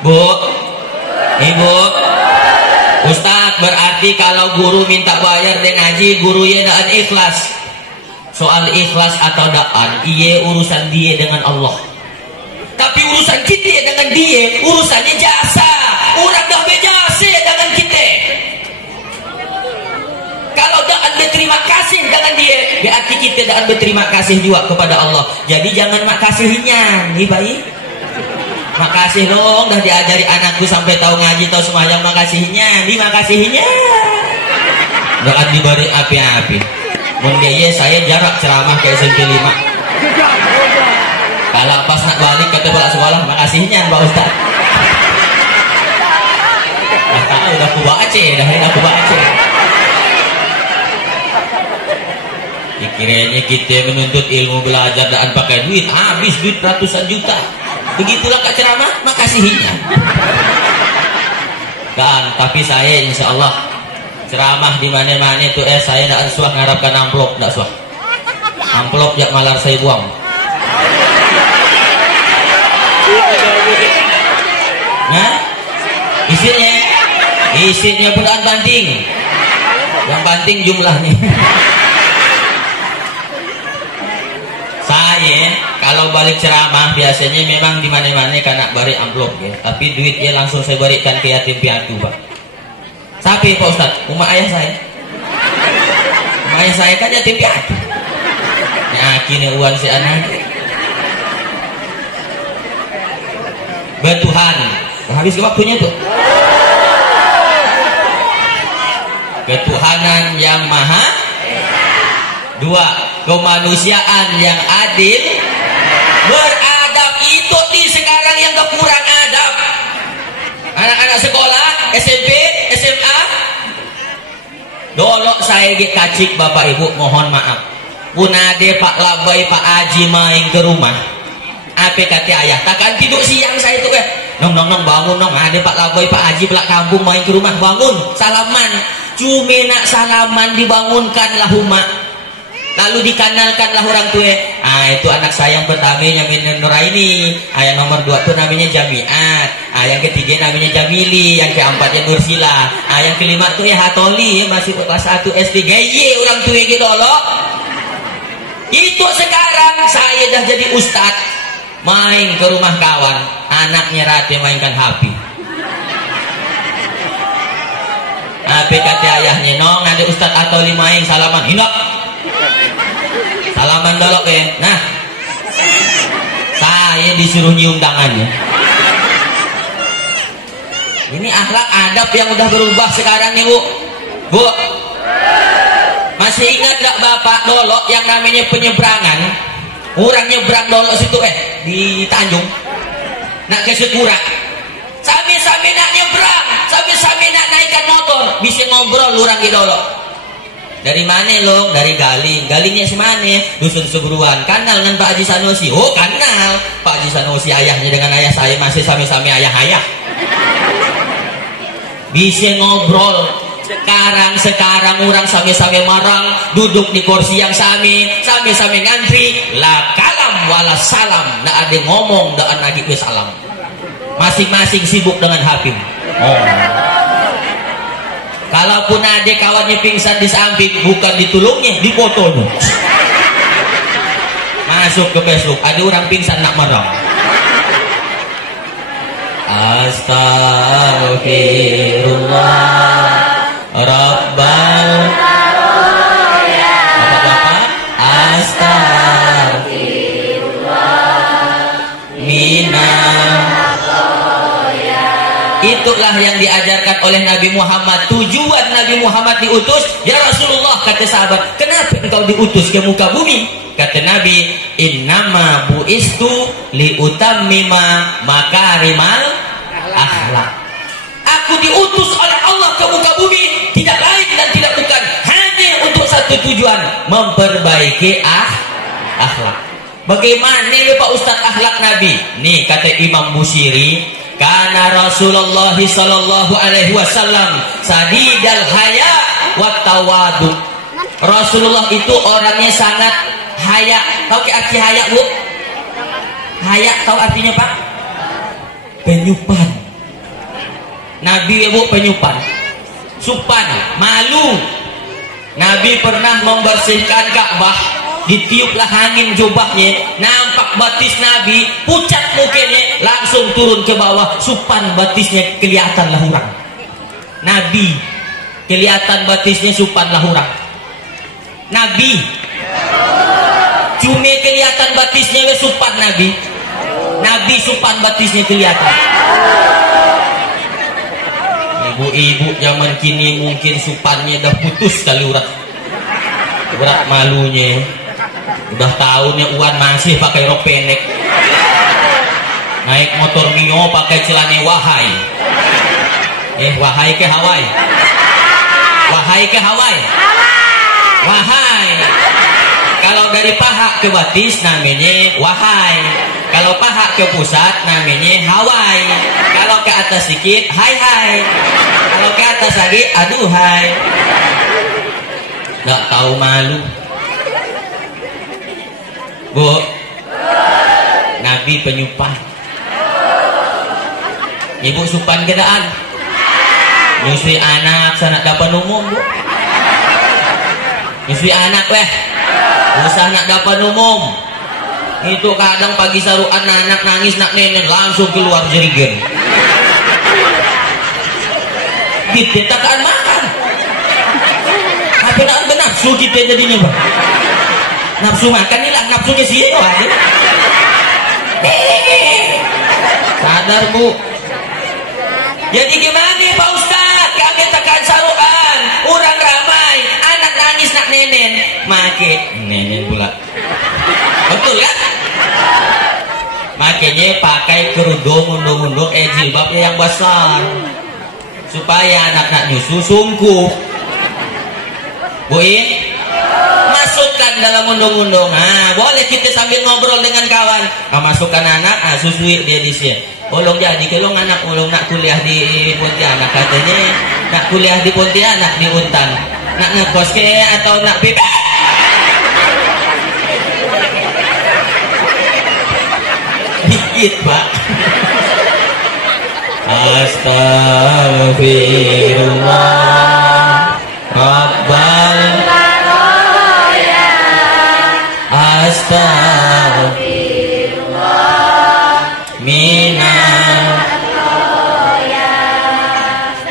Bu, Ibu, Ustadz, berarti kalau guru minta bayar dan ngaji, guru ya daan ikhlas. Soal ikhlas atau daan, iya urusan dia dengan Allah. Tapi urusan kita dengan dia, urusannya jasa. Orang dah berjasa dengan kita. Kalau daan berterima kasih dengan dia, berarti kita daan berterima kasih juga kepada Allah. Jadi jangan makasihinya, nih baik. Makasih dong, dah diajari anakku sampai tahu ngaji, tahu sembahyang, makasihinya, dimakasihinya. Doa diberi api-api. Mungkin saya jarak ceramah ke SMP 5. Kalau pas nak balik kata balik sekolah, makasihnya Pak Ustaz. Dah tahu, dah aku baca. Dikiranya kita menuntut ilmu belajar dan pakai duit, habis duit ratusan juta. Begitulah kak ceramah, makasihinya. Dan tapi saya insya Allah ceramah di mana-mana itu saya tidak suah ngarapkan amplop, tidak suah. Amplop jak malar saya buang. Nah, isinya bukan banting. Yang banting jumlahnya. Saya kalau balik ceramah biasanya memang di mana-mana kena beri amplop ya, tapi duitnya langsung saya berikan ke yatim piatu Pak. Sapi Pak Ustadz, rumah ayah saya. Rumah ayah saya kan yatim piatu. Nah, kini uang si anak. Bertuhan, habis ke waktunya tuh. Ketuhanan yang maha. 2. Kemanusiaan yang adil. Beradab itu di sekarang yang kurang adab. Anak-anak sekolah, SMP, SMA. Dolok saya kacik Bapak Ibu, mohon maaf. Punade Pak Labai, Pak Haji main ke rumah. Apa kata ayah? Takkan tidur siang saya itu nong bangun nong. Ada Pak Labai, Pak Haji belak kampung main ke rumah, bangun, salaman. Cuma nak salaman dibangunkanlah rumah. Lalu dikanalkanlah orang tua. Itu anak saya yang pertama namanya Nuraini. Yang nomor 2 itu namanya Jamiat. Yang ketiga namanya Jamili. Yang keempatnya Nursila. Yang kelima itu Hatoli, masih kelas 1 SD. Gaya orang tua gitu loh. Itu sekarang saya dah jadi ustad, main ke rumah kawan, anaknya rate mainkan HP. Apa kata ayahnya? Nong ada ustad Hatoli main, salaman. Hindak. Salaman dolok ya. Nah, saya disuruh nyium tangannya. Ini akhlak adab yang udah berubah sekarang nih Bu. Bu, masih ingat gak Bapak dolok yang namanya penyeberangan? Orang nyebrang dolok situ di Tanjung, nak ke Sekura. Sami-sami nak nyebrang, sami-sami nak naikkan motor, bisa ngobrol orang di dolok. Dari mana lo? Dari Galing. Galingnya semana? Dusun Seguruan. Kenal dengan Pak Haji Sanusi? Oh kenal. Pak Haji Sanusi ayahnya dengan ayah saya masih sami-sami ayah-ayah. Bisa ngobrol. Sekarang orang sami-sami marang, duduk di kursi yang sami-sami ngantri. La kalam wala salam. Nggak ada ngomong, nggak ada lagi salam. Masing-masing sibuk dengan HP. Oh. Kalaupun ada kawannya pingsan di samping, bukan ditulungnya, difotonya. Masuk ke Facebook, ada orang pingsan nak marah. Astagfirullah Rabbal Bapak-bapak, itulah yang diajarkan oleh Nabi Muhammad. Tujuan Nabi Muhammad diutus, ya Rasulullah, kata sahabat, kenapa engkau diutus ke muka bumi? Kata Nabi, innama buistu liutammima makarimal akhlak. Aku diutus oleh Allah ke muka bumi, tidak lain dan tidak bukan, hanya untuk satu tujuan, memperbaiki akhlak. Bagaimana ya Pak Ustaz akhlak Nabi? Nih kata Imam Busiri, karena Rasulullah sallallahu alaihi wasallam sadidal haya wa tawadu. Rasulullah itu orangnya sangat haya. Tahu arti haya, Bu? Haya tahu artinya, Pak? Penyupan. Nabi ya, Bu, penyupan. Supan, malu. Nabi pernah membersihkan Ka'bah, ditiuplah angin jubahnya, nampak batis Nabi, pucat mukanya, langsung turun ke bawah, supan batisnya kelihatanlah hurang. Nabi kelihatan batisnya, supanlah hurang. Nabi cuma kelihatan batisnya, supan Nabi. Nabi supan batisnya kelihatan. Ibu-ibu zaman kini mungkin supannya dah putus kali urat malunya. Udah tahunnya Uwan masih pakai rok pendek, naik motor Mio pakai celana wahai. Wahai ke Hawaii, wahai ke Hawaii, wahai. Kalau dari paha ke batis namanya wahai, kalau paha ke pusat namanya Hawaii, kalau ke atas sedikit hai hai, kalau ke atas lagi aduhai. Nggak tahu malu. Bu, Nabi penyupan. Ibu supan gedaan, nyusui anak sanak dapat umum, Bu. Nyusui anak weh, usah nak dapat umum. Itu kadang pagi saruan anak nangis nak nenek langsung keluar jerigen. Kita takkan makan. Apa nak bernafsu kita jadinya, Pak? Nafsu makan ni lah, nafsunya sih sadar, Bu. Jadi gimana Pak Ustaz? Kami tekan saruan, orang ramai, anak nangis nak nenen, make nenen pula. Betul kan? Makanya pakai kerudung undung-undung jilbabnya yang besar, supaya anak nak nyusu sungguh. Bu, masukkan dalam undung-undung. Boleh kita sambil ngobrol dengan kawan. Masukkan anak, susui dia di sini. Bolong jadi kalau anak bolong nak kuliah di Pontianak, katanya nak kuliah di Pontianak di Untan. Nak ngekos ke atau nak bebas? Dikit, Pak. Astagfirullah Rabbal Astagfirullah minal.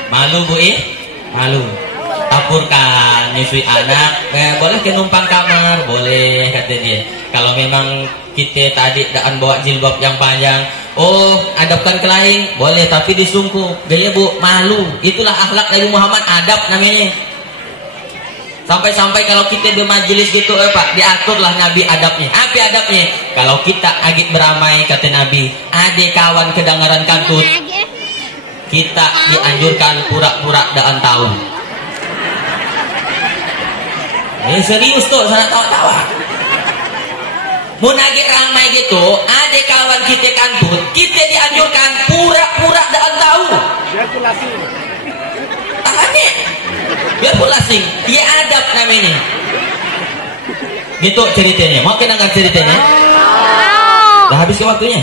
Malu, Bu, malu. Apurkan nyusui anak, boleh ke numpang kamar, boleh, kata dia. Kalau memang kita tadi daan bawa jilbab yang panjang, adabkan ke lain, boleh, tapi disungkup. Dia, Bu, malu. Itulah akhlak Nabi Muhammad, adab namanya. Sampai-sampai kalau kita di majelis gitu, Pak, diaturlah Nabi adabnya. Apa adabnya? Kalau kita agit beramai, kata Nabi, ada kawan kedengaran kantut, kita dianjurkan pura-pura daan tahu. Serius tuh, saya tawa-tawa. Mau agit ramai gitu, ada kawan kita kantut, kita dianjurkan pura-pura daan tahu. Aneh. Biar pula sing, dia adab namanya. Gitu ceritanya. Mau kita dengar ceritanya? Dah habis ke waktunya?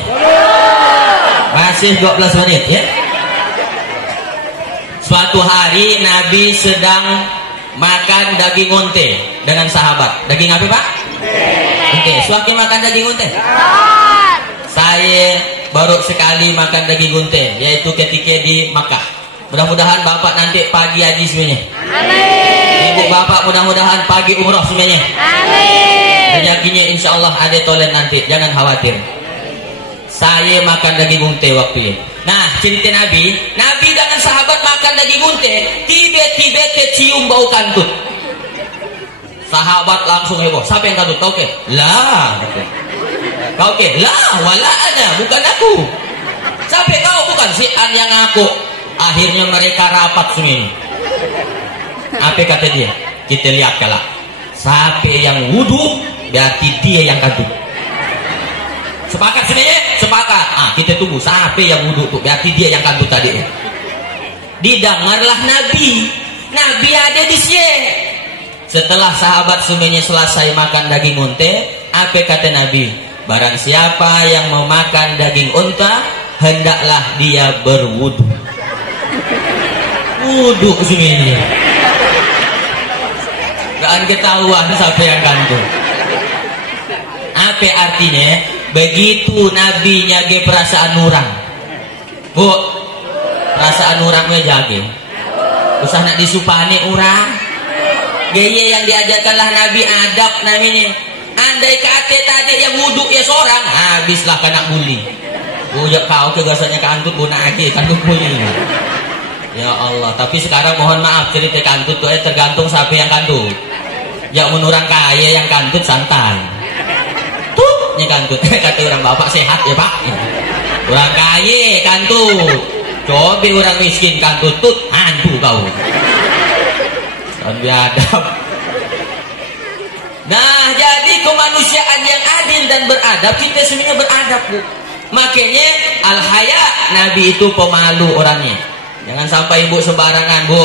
Masih 12 menit ya. Suatu hari Nabi sedang makan daging unta dengan sahabat. Daging apa, Pak? Unta. Suaki makan daging unta? Saya baru sekali makan daging unta, yaitu ketika di Makkah. Mudah-mudahan Bapak nanti pagi haji semuanya. Amin. Ibu Bapak mudah-mudahan pagi umroh semuanya. Amin. Rezekinya insya Allah ada tolen nanti, jangan khawatir. Saya makan daging unta waktu itu. Nah, cerita Nabi dengan sahabat makan daging unta, tiba-tiba cium bau kantut. Sahabat langsung heboh. Siapa yang kantut? Kau ke? Lah. Kau ke? Lah, wala ana, bukan aku. Siapa kau? Bukan si An yang aku. Akhirnya mereka rapat semua. Apa kata dia? Kita lihat kalah. Siapa yang wudhu, berarti dia yang kantut. Sepakat sebenarnya? Sepakat. Kita tunggu. Siapa yang wudhu tuh? Berarti dia yang kantut tadi. Didengarlah Nabi. Nabi ada di sini. Setelah sahabat semuanya selesai makan daging unta, apa kata Nabi? Barang siapa yang mau makan daging unta, hendaklah dia berwudu. Wudu semuanya. Gak ketahuan siapa yang kantut. Apa artinya? Begitu Nabi nyage perasaan orang. Bu, perasaan orang jage. Usah nak disupani orang. Gaya yang diajarkanlah Nabi adab namanya. Andai kata tadi yang wuduk ya seorang, habislah kena bully. Bujak kau ke gasanya kantut guna lagi kantut bully. Ya Allah, tapi sekarang mohon maaf cerita kantut tuh tergantung siapa yang kantut. Ya menurang kaya yang kantut santai. Tutnya kantut. Kata orang bapak sehat ya Pak. Orang kaya kantut. Coba orang miskin kantut tut hantu kau. Biadab. Nah, jadi kemanusiaan yang adil dan beradab, kita semuanya beradab, Bu. Makanya al-haya, Nabi itu pemalu orangnya. Jangan sampai Ibu sembarangan, Bu.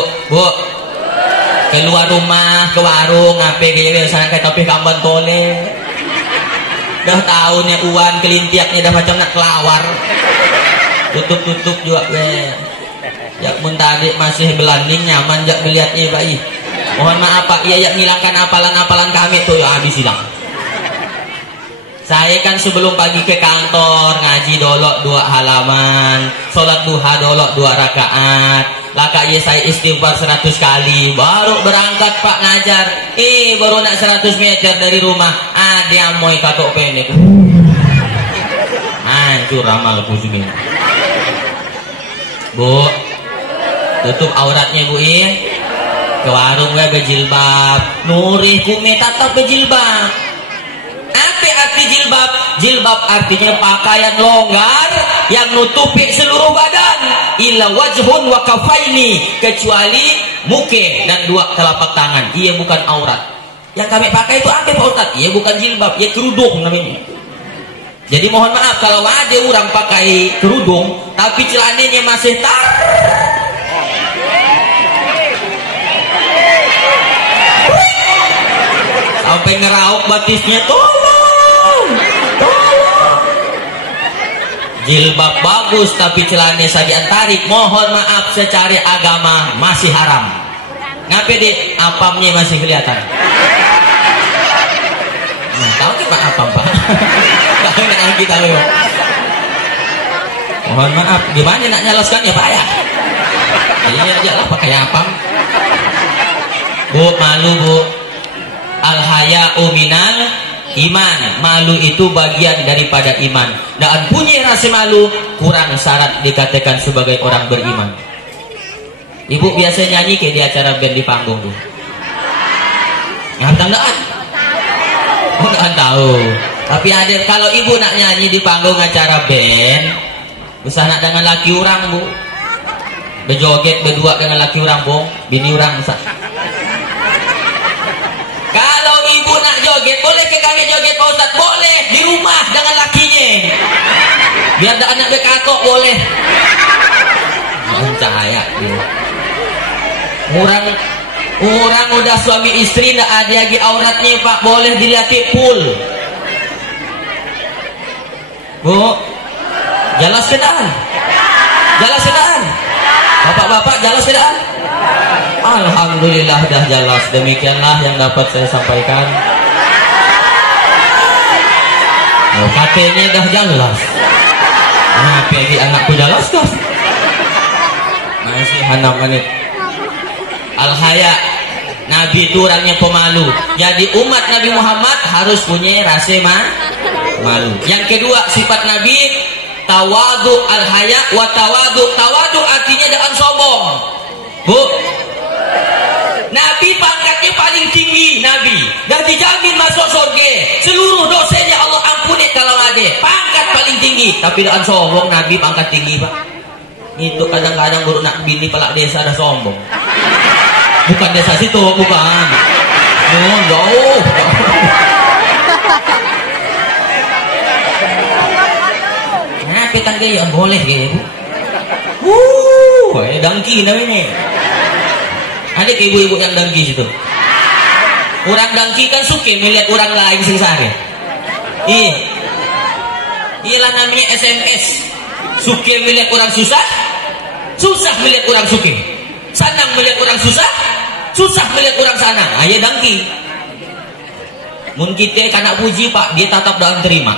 Keluar rumah ke warung ngape gaya sana kayak tapi kamban tole. Dah tahunnya uan kelintiaknya dah macam nak kelawar. Tutup juga we. Jak mun tadi masih belanding nyaman jak melihatnya baik. Mohon maaf Pak, ia yang ngilangkan apalan-apalan kami tuh ya habis hilang. Saya kan sebelum pagi ke kantor ngaji dolok 2 halaman, sholat duha dolok 2 rakaat. Laka iya saya istighfar 100 kali, baru berangkat Pak ngajar. Baru nak 100 meter dari rumah, dia mau katok pendek. Hancur amalku juga. Bu, tutup auratnya Bu ke warung gue berjilbab, nurih kumi tatap berjilbab. Apa arti jilbab? Jilbab artinya pakaian longgar yang nutupi seluruh badan, illa wajhun wa kafaini, kecuali muka dan 2 telapak tangan. Ia bukan aurat. Yang kami pakai itu apa Pak Ustaz? Ia bukan jilbab, ia kerudung namanya. Jadi mohon maaf kalau ada orang pakai kerudung tapi celananya masih sampai ngerauk batisnya, tolong. Jilbab bagus tapi celananya sajian tarik, mohon maaf secara agama masih haram. Ngapain deh apamnya masih kelihatan? Nah, tahu ke Pak apam Pak? Tahu nggak kita tahu? Mohon maaf, gimana nak nyaloskan ya Pak ya? Iya aja lah pakai apam. Bu, malu Bu. Al-haya'u minal iman. Malu itu bagian daripada iman. Dan punya rasa malu kurang syarat dikatakan sebagai orang beriman. Ibu biasa nyanyi kayak di acara band di panggung tuh. Nggak tahu. Tapi ada kalau ibu nak nyanyi di panggung acara band, usah nak dengan laki orang Bu. Bejoget berdua dengan laki orang Bu, bini orang usah. Kalau ibu nak joget, boleh ke kami joget Pak Ustaz? Boleh, di rumah dengan lakinya. Biar ada anak bekatok boleh. Cahaya. Orang udah suami istri ndak ada lagi auratnya Pak, boleh dilihat full. Bu, jelas sedang. Bapak-bapak jelas sedang. Alhamdulillah dah jelas. Demikianlah yang dapat saya sampaikan. Katanya dah jelas. Nah, pergi anakku jelas kah? Masih 6 menit. Al-haya, Nabi itu orangnya pemalu. Jadi umat Nabi Muhammad harus punya rasa malu. Yang kedua, sifat Nabi Tawadu al-haya wa tawadu. Tawadu artinya jangan sombong. Bu, Nabi pangkatnya paling tinggi, Nabi. Dan dijamin masuk surga. Seluruh dosanya Allah ampuni kalau ada. Pangkat paling tinggi. Tapi jangan sombong, Nabi pangkat tinggi, Pak. Itu kadang-kadang baru nak bini pelak desa dah sombong. Bukan desa situ, bukan. Jauh. Nah, petang gaya boleh gaya, Bu. Dangki namanya. Ada ke ibu-ibu yang dangki situ. Orang dangki kan suka melihat orang lain sengsara. Iyalah namanya SMS. Suka melihat orang susah, susah melihat orang suka. Senang melihat orang susah, susah melihat orang senang. Ayah dangki. Mun kita kanak puji Pak, dia tatap dan terima.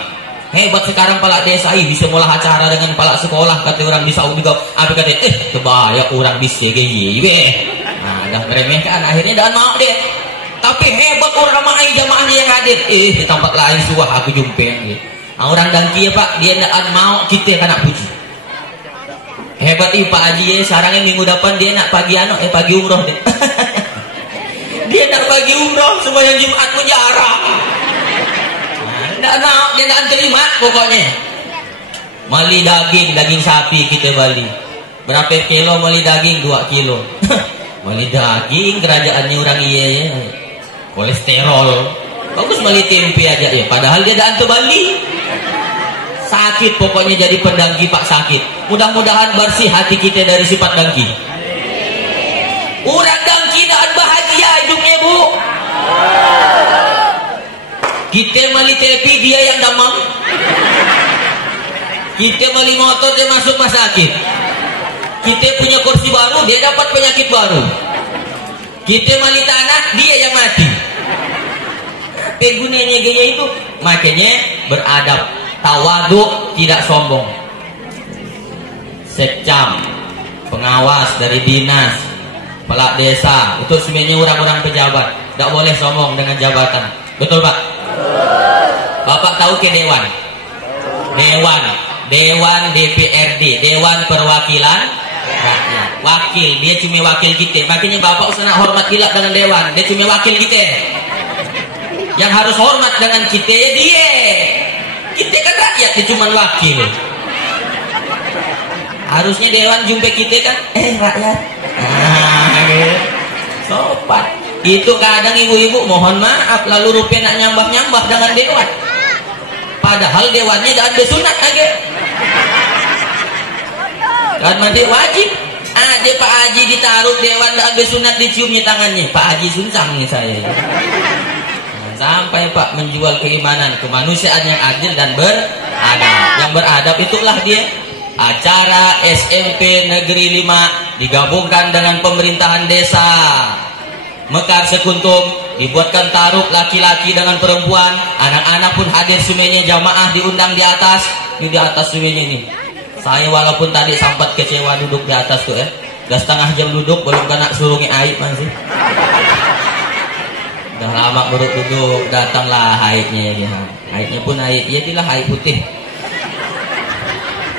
Hebat sekarang palak desa ini bisa mulai acara dengan palak sekolah. Kata orang di Saudi juga. Apa kata? Kebaya orang bisa gaya. Nah, dah meremehkan. Akhirnya dah mau deh. Tapi hebat orang ramai jamaahnya yang hadir. Di tempat lain suah aku jumpa yang gitu. Orang dangki ya Pak, dia tidak mau kita kanak puji. Hebat Pak Haji ya, sekarang minggu depan dia nak pagi pagi umroh deh. Dia nak pagi umroh, sembahyang Jumat pun jarang. Tidak nak, dia nak terima pokoknya. Mali daging sapi kita bali. Berapa kilo mali daging? 2 kilo. Mali daging kerajaannya orang iya ya. Kolesterol. Bagus mali tempe aja ya. Padahal dia dah Bali. Sakit pokoknya jadi pendangki Pak, sakit. Mudah-mudahan bersih hati kita dari sifat dangki. Orang dangki dan bahagia hidupnya, Bu. Kita mali tepi, dia yang damang. Kita mali motor, dia masuk rumah sakit. Kita punya kursi baru, dia dapat penyakit baru. Kita mali tanah, dia yang mati. Pegunanya gaya itu. Makanya beradab. Tawadu, tidak sombong. Sekcam, pengawas dari dinas, pelak desa, itu sebenarnya orang-orang pejabat. Tidak boleh sombong dengan jabatan. Betul Pak? Bapak tahu ke dewan? Dewan DPRD, Dewan Perwakilan Rakyat. Wakil, dia cuma wakil kita. Makanya Bapak usah nak hormat gila dengan dewan. Dia cuma wakil kita. Yang harus hormat dengan kita ya dia. Kita kan rakyat, dia cuma wakil. Harusnya dewan jumpa kita kan, rakyat. Sopan. Itu kadang ibu-ibu mohon maaf, lalu rupiah nak nyambah-nyambah dengan dewan. Padahal dewannya dah ada sunat aja. Kan mandi wajib. Ada Pak Haji ditaruh dewan dah ada sunat, diciumnya tangannya. Pak Haji suncang nih saya. Sampai Pak menjual keimanan, kemanusiaan yang adil dan beradab. Yang beradab itulah dia. Acara SMP Negeri 5 digabungkan dengan pemerintahan desa Mekar Sekuntum, dibuatkan taruk laki-laki dengan perempuan, anak-anak pun hadir semuanya, jamaah diundang di atas. Ini di atas semuanya ini. Saya walaupun tadi sempat kecewa duduk di atas tuh udah setengah jam duduk belum kena surungi air masih. Udah lama baru duduk, datanglah haidnya ya. Haidnya pun haid, ya itulah haid putih.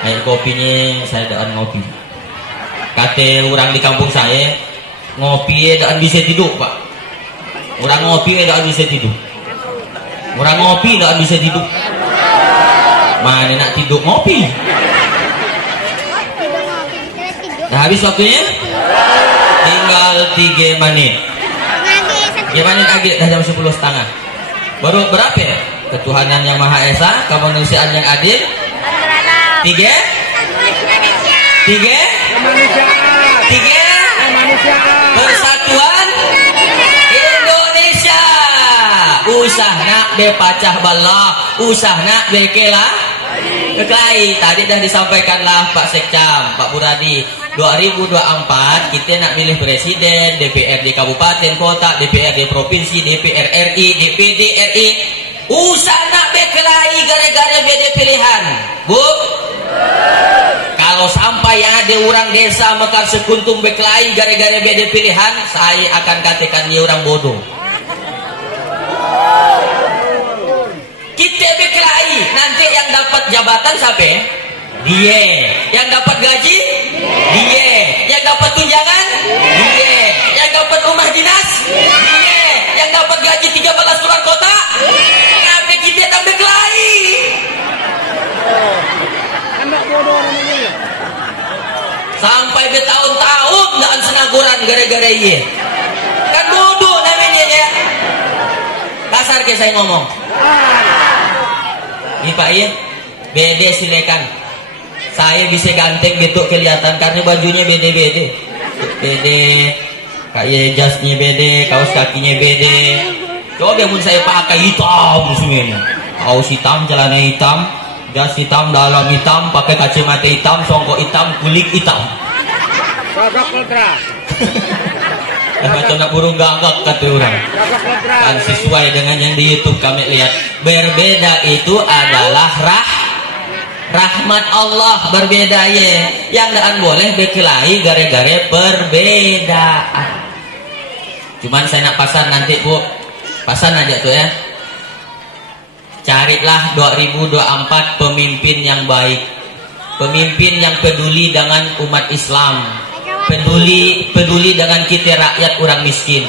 Haid kopinya saya daan ngopi. Kata orang di kampung saya, ngopi ya daan bisa tidur Pak. Orang ngopi ya daan bisa tidur. Orang ngopi daan bisa tidur. Mana nak tidur ngopi? Dah habis waktunya? Tinggal 3 menit. Gimana lagi dah jam 10.30. Baru berapa ya? Ketuhanan yang Maha Esa, kemanusiaan yang adil. 3? 3? Persatuan Indonesia. Usah nak bepacah belah, usah nak bekela kekelahi. Tadi dah disampaikanlah Pak Sekcam, Pak Buradi. 2024 kita nak milih presiden, DPRD kabupaten kota, DPRD provinsi, DPR RI, DPD RI. Usah nak berkelahi gara-gara beda pilihan, Bu. Kalau sampai ada orang desa Mekar Sekuntum berkelahi gara-gara beda pilihan, saya akan katakan dia orang bodoh. Kita berkelahi, nanti yang dapat jabatan siapa? Dia. Yang dapat gaji? Dia. Yang dapat tunjangan? Dia. Yang dapat rumah dinas? Dia. Yang dapat gaji 13 keluar kota? Ngapain kita tak berkelahi? Anak bodoh namanya. Sampai bertahun-tahun dan senaguran gara-gara iya. Kan bodoh namanya ya. Kasar kayak saya ngomong. Ini Pak iya, bede silekan. Saya bisa ganteng betul kelihatan karena bajunya bede-bede. Bede, kayak jasnya bede, kaos kakinya bede. Coba pun saya pakai hitam semuanya. Kaos hitam, celana hitam, jas hitam, dalam hitam, pakai kacamata hitam, songkok hitam, kulit hitam. Gagak kontras. Macam nak burung gagak kata orang. Dan sesuai dengan yang di YouTube kami lihat, berbeda itu adalah rahmat Allah. Berbeda ya. Yang tidak boleh berkelahi gara-gara perbedaan. Cuman saya nak pasan nanti Bu, pasan aja tuh ya. Carilah 2024 pemimpin yang baik, pemimpin yang peduli dengan umat Islam, peduli dengan kita rakyat orang miskin.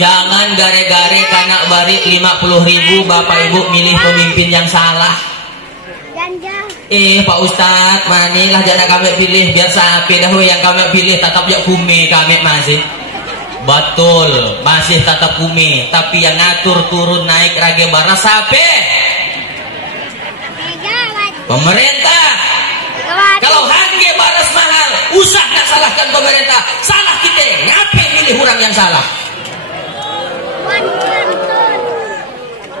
Jangan gare-gare karena bari 50.000 Bapak Ibu milih pemimpin yang salah. Pak Ustadz, manilah jangan kami pilih biar sapi dah yang kami pilih tetap ya kumi kami masih. Betul, masih tetap kumi, tapi yang ngatur turun naik rage baras sapi. Pemerintah. Kalau harga baras mahal, usah nak salahkan pemerintah, salah kita. Ngapain milih orang yang salah?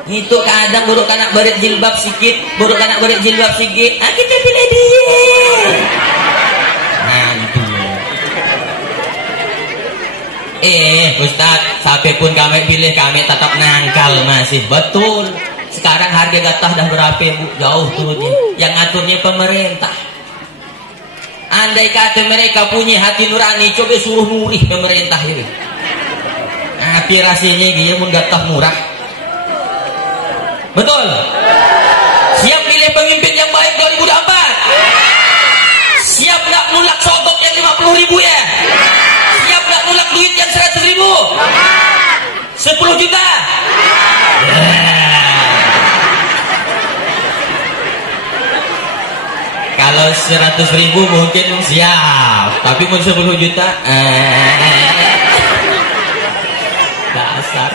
Itu kadang buruk anak berit jilbab sikit, buruk anak berit jilbab sikit, kita pilih dia. Nah itu. Ustaz, sampai pun kami pilih kami tetap nangkal masih. Betul. Sekarang harga gatah dah berapa Bu? Jauh turunnya. Yang ngaturnya pemerintah. Andai kata mereka punya hati nurani, coba suruh nurih pemerintah ini. Aspirasinya dia mun gatah murah. Betul. Siap pilih pemimpin yang baik 2024? Siap nggak nulak sogok yang 50.000 ya? Siap nggak nulak duit yang 100.000? 10 juta? Kalau 100.000 mungkin siap, tapi mau 10 juta? Dasar.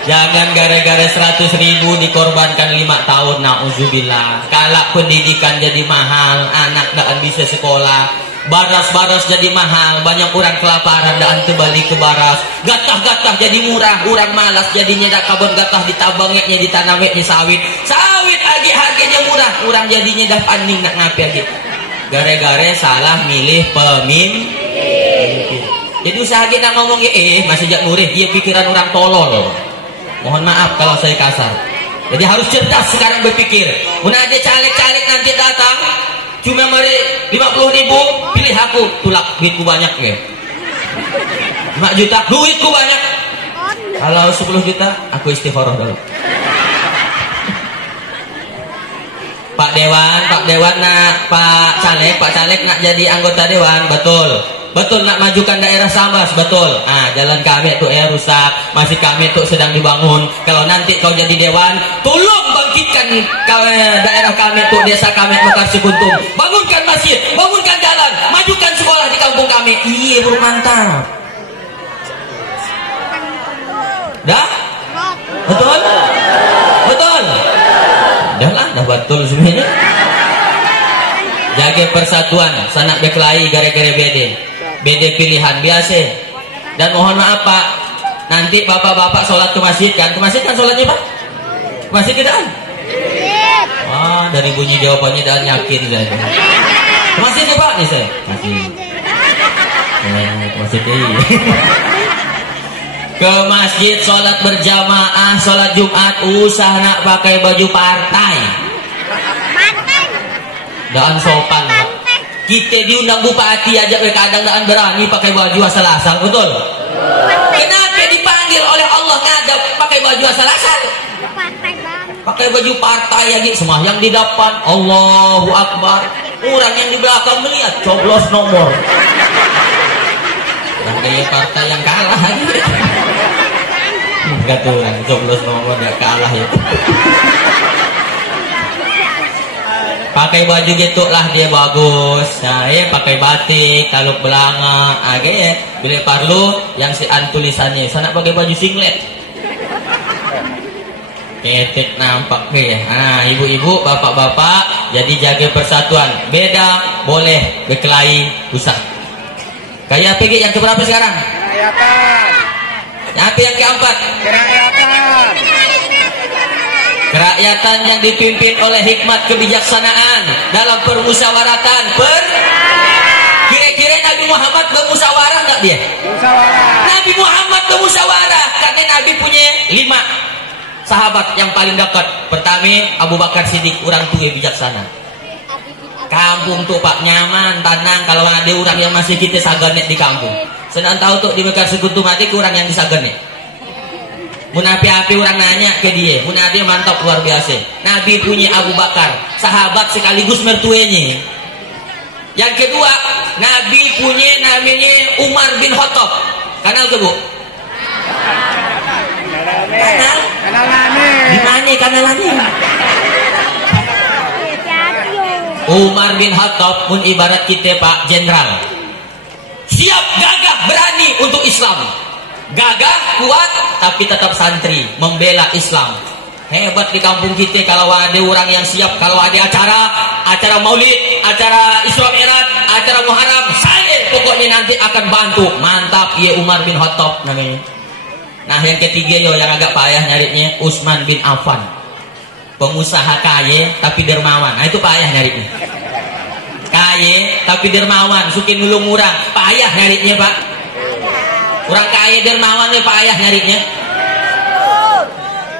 Jangan gara-gara 100.000 dikorbankan 5 tahun, na'udzubillah. Kalau pendidikan jadi mahal, anak tak bisa sekolah, baras-baras jadi mahal, banyak orang kelaparan dan kembali ke baras. Gatah-gatah jadi murah, orang malas jadinya dak kabon gatah ditabangnya ditanamnya sawit. Sawit lagi harganya murah, orang jadinya dah paning nak ngapi lagi. Gara-gara salah milih pemimpin. Jadi usaha kita ngomong masih jak murih, dia pikiran orang tolol. Mohon maaf kalau saya kasar. Jadi harus cerdas sekarang berpikir. Mana ada caleg-caleg nanti datang, cuma mari 50.000, pilih aku, tulak duitku banyak ya. 5 juta, duitku banyak. Kalau 10 juta, aku istikharah dulu. Pak Dewan nak Pak Caleg nak jadi anggota Dewan, betul. Betul nak majukan daerah Sambas, betul. Jalan kami tuh rusak, masih kami tuh sedang dibangun. Kalau nanti kau jadi dewan, tolong bangkitkan daerah kami tuh, desa kami Mekarsi Kuntung. Bangunkan masjid, bangunkan jalan, majukan sekolah di kampung kami. Iya, bro, mantap. Dah? Betul? Betul? Dah betul semuanya. Jaga persatuan, sanak berkelahi gara-gara beda pilihan biasa. Dan mohon maaf Pak, nanti bapak-bapak sholat ke masjid kan? Ke masjid kan sholatnya Pak? Ke masjid kita kan? Dari bunyi jawabannya dan yakin saya. Ke masjid ya Pak? Nih saya. Ke masjid ke masjid sholat berjamaah, sholat Jumat, usah nak pakai baju partai. Dan sopan Pak. Kita diundang bupati aja kadang tak berani pakai baju asal-asal, betul? Kenapa dipanggil oleh Allah ngadap pakai baju asal-asal? pakai baju partai lagi, sembahyang di depan, Allahu Akbar. Orang yang di belakang melihat, coblos nomor. Dan gaya partai yang kalah lagi. Enggak tuh, coblos nomor dia kalah ya. Pakai baju gitu lah dia bagus. Nah, pakai batik, taluk belanga, ya. Bila perlu yang si tulisannya, sana pakai baju singlet. Ketek nampak ya. Nah, ibu-ibu, bapak-bapak, jadi jaga persatuan. Beda boleh berkelahi usah. Kayak PG yang keberapa sekarang? Kerakyatan. Apa yang keempat? Kerakyatan. Kerakyatan yang dipimpin oleh hikmat kebijaksanaan dalam permusyawaratan. Kira-kira Nabi Muhammad bermusyawarah enggak dia? Musyawarah. Nabi Muhammad bermusyawarah karena Nabi punya 5 sahabat yang paling dekat. Pertama Abu Bakar Siddiq, orang tua bijaksana. Kampung tuh Pak nyaman, tenang. Kalau ada orang yang masih kita saganet di kampung. Senang tahu tuh di Mekar Sekutu mati ke orang yang disaganet. Mun api-api orang nanya ke dia, mun dia mantap luar biasa. Nabi punya Abu Bakar, sahabat sekaligus mertuanya. Yang kedua, Nabi punya namanya Umar bin Khattab. Kenal ke Bu? Kenal? Di mana kenalannya? Umar bin Khattab pun ibarat kita Pak Jenderal. Siap, gagah, berani untuk Islam. Gagah, kuat, tapi tetap santri, membela Islam. Hebat di kampung kita kalau ada orang yang siap. Kalau ada acara maulid, acara Isra Mi'raj, acara Muharram, saya pokoknya nanti akan bantu. Mantap, ya Umar bin Khattab namanya. Nah yang ketiga yo yang agak payah nyarinya, Utsman bin Affan. Pengusaha kaya tapi dermawan. Nah itu payah nyarinya. Kaya tapi dermawan, suka nulung orang. Payah nyarinya Pak. Orang kaya dermawan ya payah nyarinya.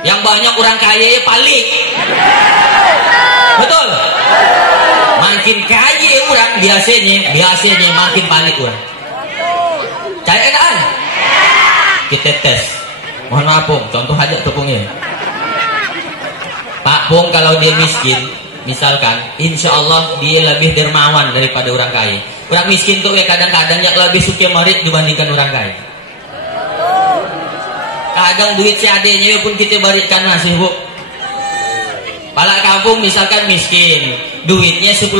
Yang banyak orang kaya ya palik. Betul. Makin kaya orang biasanya makin palik orang. Cari enakan. Kita tes. Mohon maaf Pung, contoh aja tuh Pung ya. Pak Pung kalau dia miskin, misalkan, insya Allah dia lebih dermawan daripada orang kaya. Orang miskin tuh kadang-kadang yang lebih suka merit dibandingkan orang kaya. Kadang duit si adenya pun kita berikan masih Bu. Pala kampung misalkan miskin, duitnya 10.000,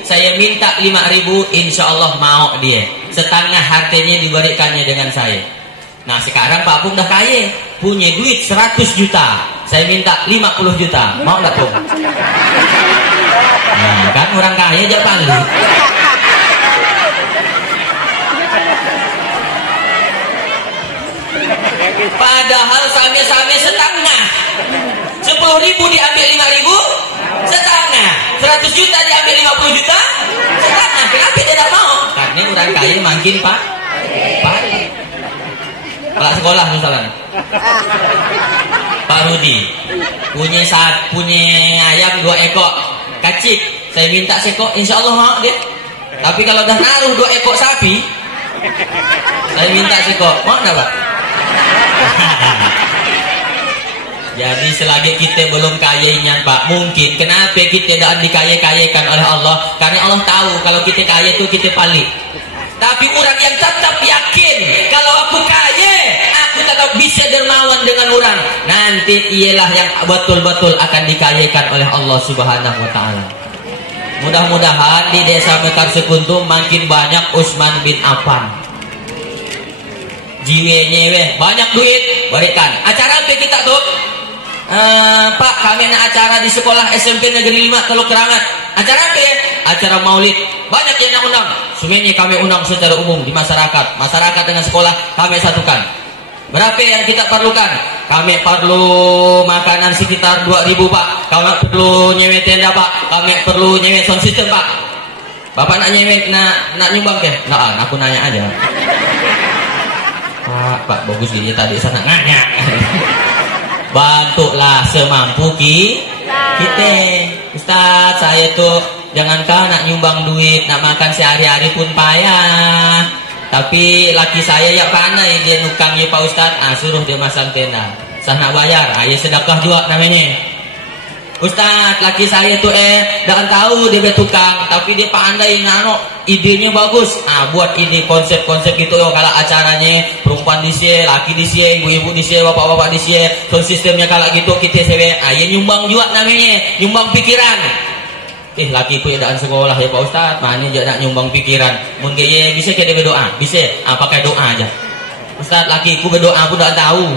saya minta 5.000, insya Allah mau dia. Setengah hartanya diberikannya dengan saya. Nah sekarang Pak Pung udah kaya, punya duit 100 juta, saya minta 50 juta, mau nggak Pung? Nah kan orang kaya aja paling. Padahal sama-sama setengah. 10.000 diambil 5.000, setengah. 100 juta diambil 50 juta, setengah. Kenapa dia tidak mau? Karena orang kaya makin Pak. Pak sekolah misalnya. Pak Rudi punya ayam 2 ekor kacik, saya minta sekok, insya Allah mau dia. Tapi kalau udah naruh 2 ekor sapi, saya minta sekok, mau nggak Pak? Jadi selagi kita belum kayanya Pak, mungkin kenapa kita tidak dikaya-kayakan oleh Allah? Karena Allah tahu kalau kita kaya itu kita paling. Tapi orang yang tetap yakin kalau aku kaya, aku tetap bisa dermawan dengan orang, nanti ialah yang betul-betul akan dikayakan oleh Allah Subhanahu wa taala. Mudah-mudahan di desa Mekar Sekuntum makin banyak Utsman bin Affan. Jiwe banyak duit, berikan. Acara apa kita tuh? Pak, kami nak acara di sekolah SMP Negeri 5 Teluk Kerangat. Acara apa ya? Acara maulid. Banyak yang nak undang. Semuanya kami undang secara umum di masyarakat. Masyarakat dengan sekolah kami satukan. Berapa yang kita perlukan? Kami perlu makanan sekitar 2.000 Pak. Kami perlu nyewe tenda Pak. Kami perlu nyewe sound system Pak. Bapak nak nyewe, nak nyumbang ke? Nah, aku nanya aja. Pak bagus gini tadi sana nanya. Bantulah semampu kita. Ustaz, saya tuh jangankan nak nyumbang duit, nak makan sehari-hari pun payah. Tapi laki saya ya pandai, dia nukangnya Pak Ustaz. Suruh dia masang tenda. Saya nak bayar, ya sedekah juga namanya. Ustaz, laki saya tuh dah tahu dia tukang, tapi dia pandai ngano, idenya bagus. Buat ide konsep-konsep gitu yo kalau acaranya perempuan di sini, laki di sini, ibu-ibu di sini, bapak-bapak di sini. So sistemnya kalau gitu kita sewe, ya nyumbang juga namanya, nyumbang pikiran. Laki ku edaan sekolah ya Pak Ustaz, mana je nak nyumbang pikiran. Mun gaya bisa kita berdoa, bisa pakai doa aja. Ustaz, laki ku berdoa pun dah tahu.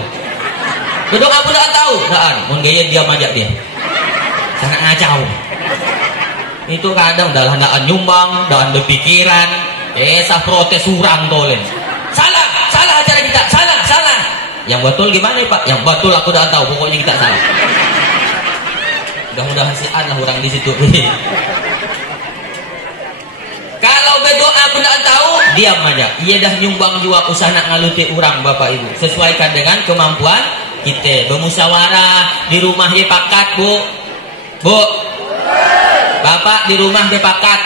Berdoa pun dah tahu, dah. Mun gaya diam aja dia. Sangat ngacau. Itu kadang dalam daan nyumbang, daan berpikiran, sah protes urang tolen. Salah acara kita, salah. Yang betul gimana Pak? Yang betul aku dah tahu, pokoknya kita salah. Mudah-mudahan sian lah orang di situ. Kalau berdoa pun dah tahu, diam aja. Ia dah nyumbang juga usaha nak ngaluti orang Bapak Ibu. Sesuaikan dengan kemampuan kita. Bermusyawarah di rumah ye pakat Bu, Bapak di rumah berpakat.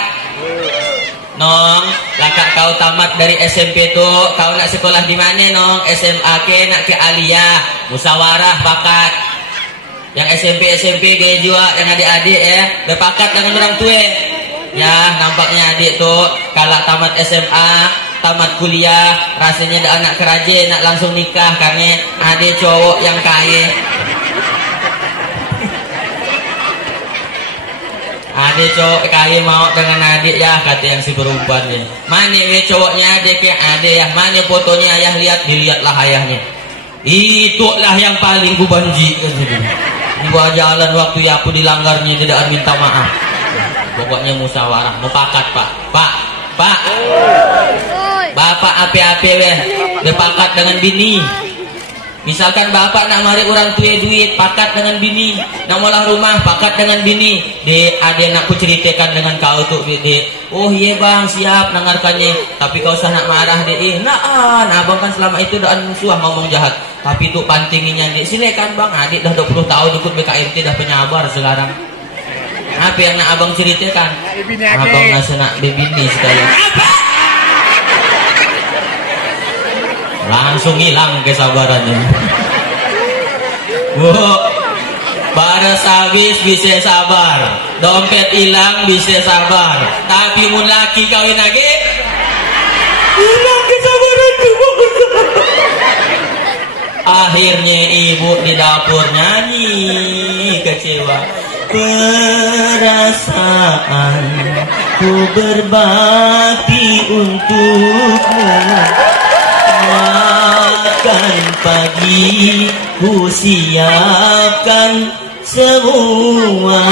Nong, kakak kau tamat dari SMP tuh, kau nak sekolah di mana nong? SMA ke nak ke Alia, musyawarah pakat. Yang SMP gaya juga dan adik-adik berpakat dengan orang tua. Ya, nampaknya adik tuh kalau tamat SMA, tamat kuliah, rasanya ada anak keraja nak langsung nikah karena adik cowok yang kaya. Adik cowok kaya mau dengan adik ya, kata yang si perempuan ni. Mana cowoknya adik ke adik ya, mana fotonya ayah lihat, dilihatlah ayahnya. Itulah yang paling ku benci. Di bawah jalan waktu aku dilanggarnya tidak minta maaf. Pokoknya musyawarah, mufakat Pak. Bapak ape-ape berpakat dengan bini. Misalkan bapak nak mari orang tua duit, pakat dengan bini. Nak molah rumah, pakat dengan bini. Ada nak ku ceritakan dengan kau tuh, oh iya bang, siap dengarkannya. Tapi kau usah nak marah abang kan selama itu dah musuh ngomong jahat. Tapi tuh pantinginya silakan bang, adik dah 20 tahun ikut BKMT dah penyabar sekarang. Apa yang nak abang ceritakan? Abang nasa nak bebini sekalian. Langsung hilang kesabarannya. Bu, baras habis bisa sabar, dompet hilang bisa sabar, tapi mun laki kawin lagi hilang kesabaran tuh. Akhirnya ibu di dapur nyanyi kecewa. Perasaan ku berbakti untukmu, makan pagi ku siapkan semua.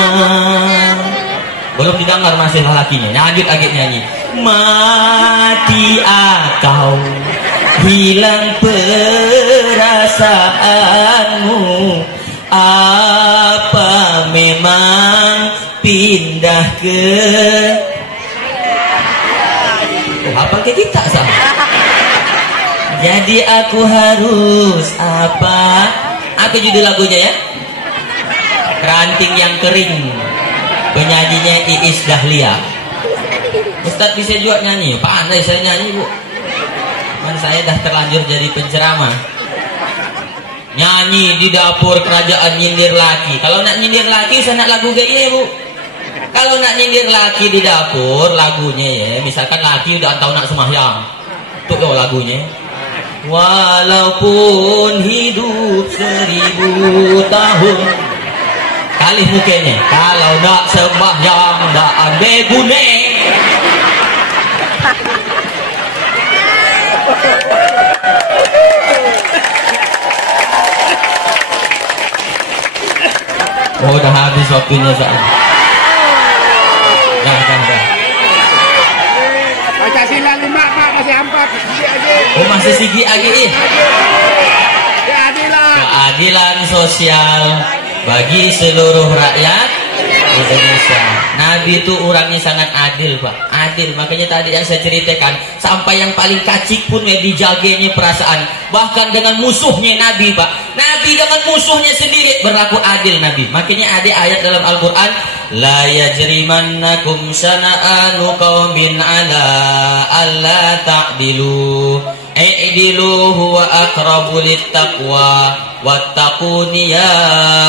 Belum didengar masih lakinya, lanjut lagi nyanyi. Mati atau hilang perasaanmu, apa memang pindah ke apa ke kita sama? Jadi aku harus apa? Apa judul lagunya ya? Ranting yang kering. Penyanyinya Iis Dahlia. Ustadz bisa juga nyanyi? Pandai saya nyanyi bu. Man saya dah terlanjur jadi penceramah. Nyanyi di dapur kerajaan nyindir laki. Kalau nak nyindir laki saya nak lagu gaya bu. Kalau nak nyindir laki di dapur lagunya ya, misalkan laki udah tahu nak sembahyang, tuh yo lagunya. Walaupun hidup 1000 tahun, kali mukanya kalau nak sembahyang dak ambil gune. Oh, udah habis waktunya soalnya. Dah. Pancasila 5 Pak, masih 4 sigi aja. Oh, masih sigi lagi. Keadilan sosial bagi seluruh rakyat Indonesia. Nabi itu orangnya sangat adil Pak, adil. Makanya tadi yang saya ceritakan, sampai yang paling kacik pun dijaganya perasaan. Bahkan dengan musuhnya Nabi Pak, Nabi dengan musuhnya sendiri berlaku adil Nabi. Makanya ada ayat dalam Al-Quran, la yajrimannakum syana'anu qaumin ala alla ta'dilu. i'dilu huwa aqrabu littaqwa wattaquni ya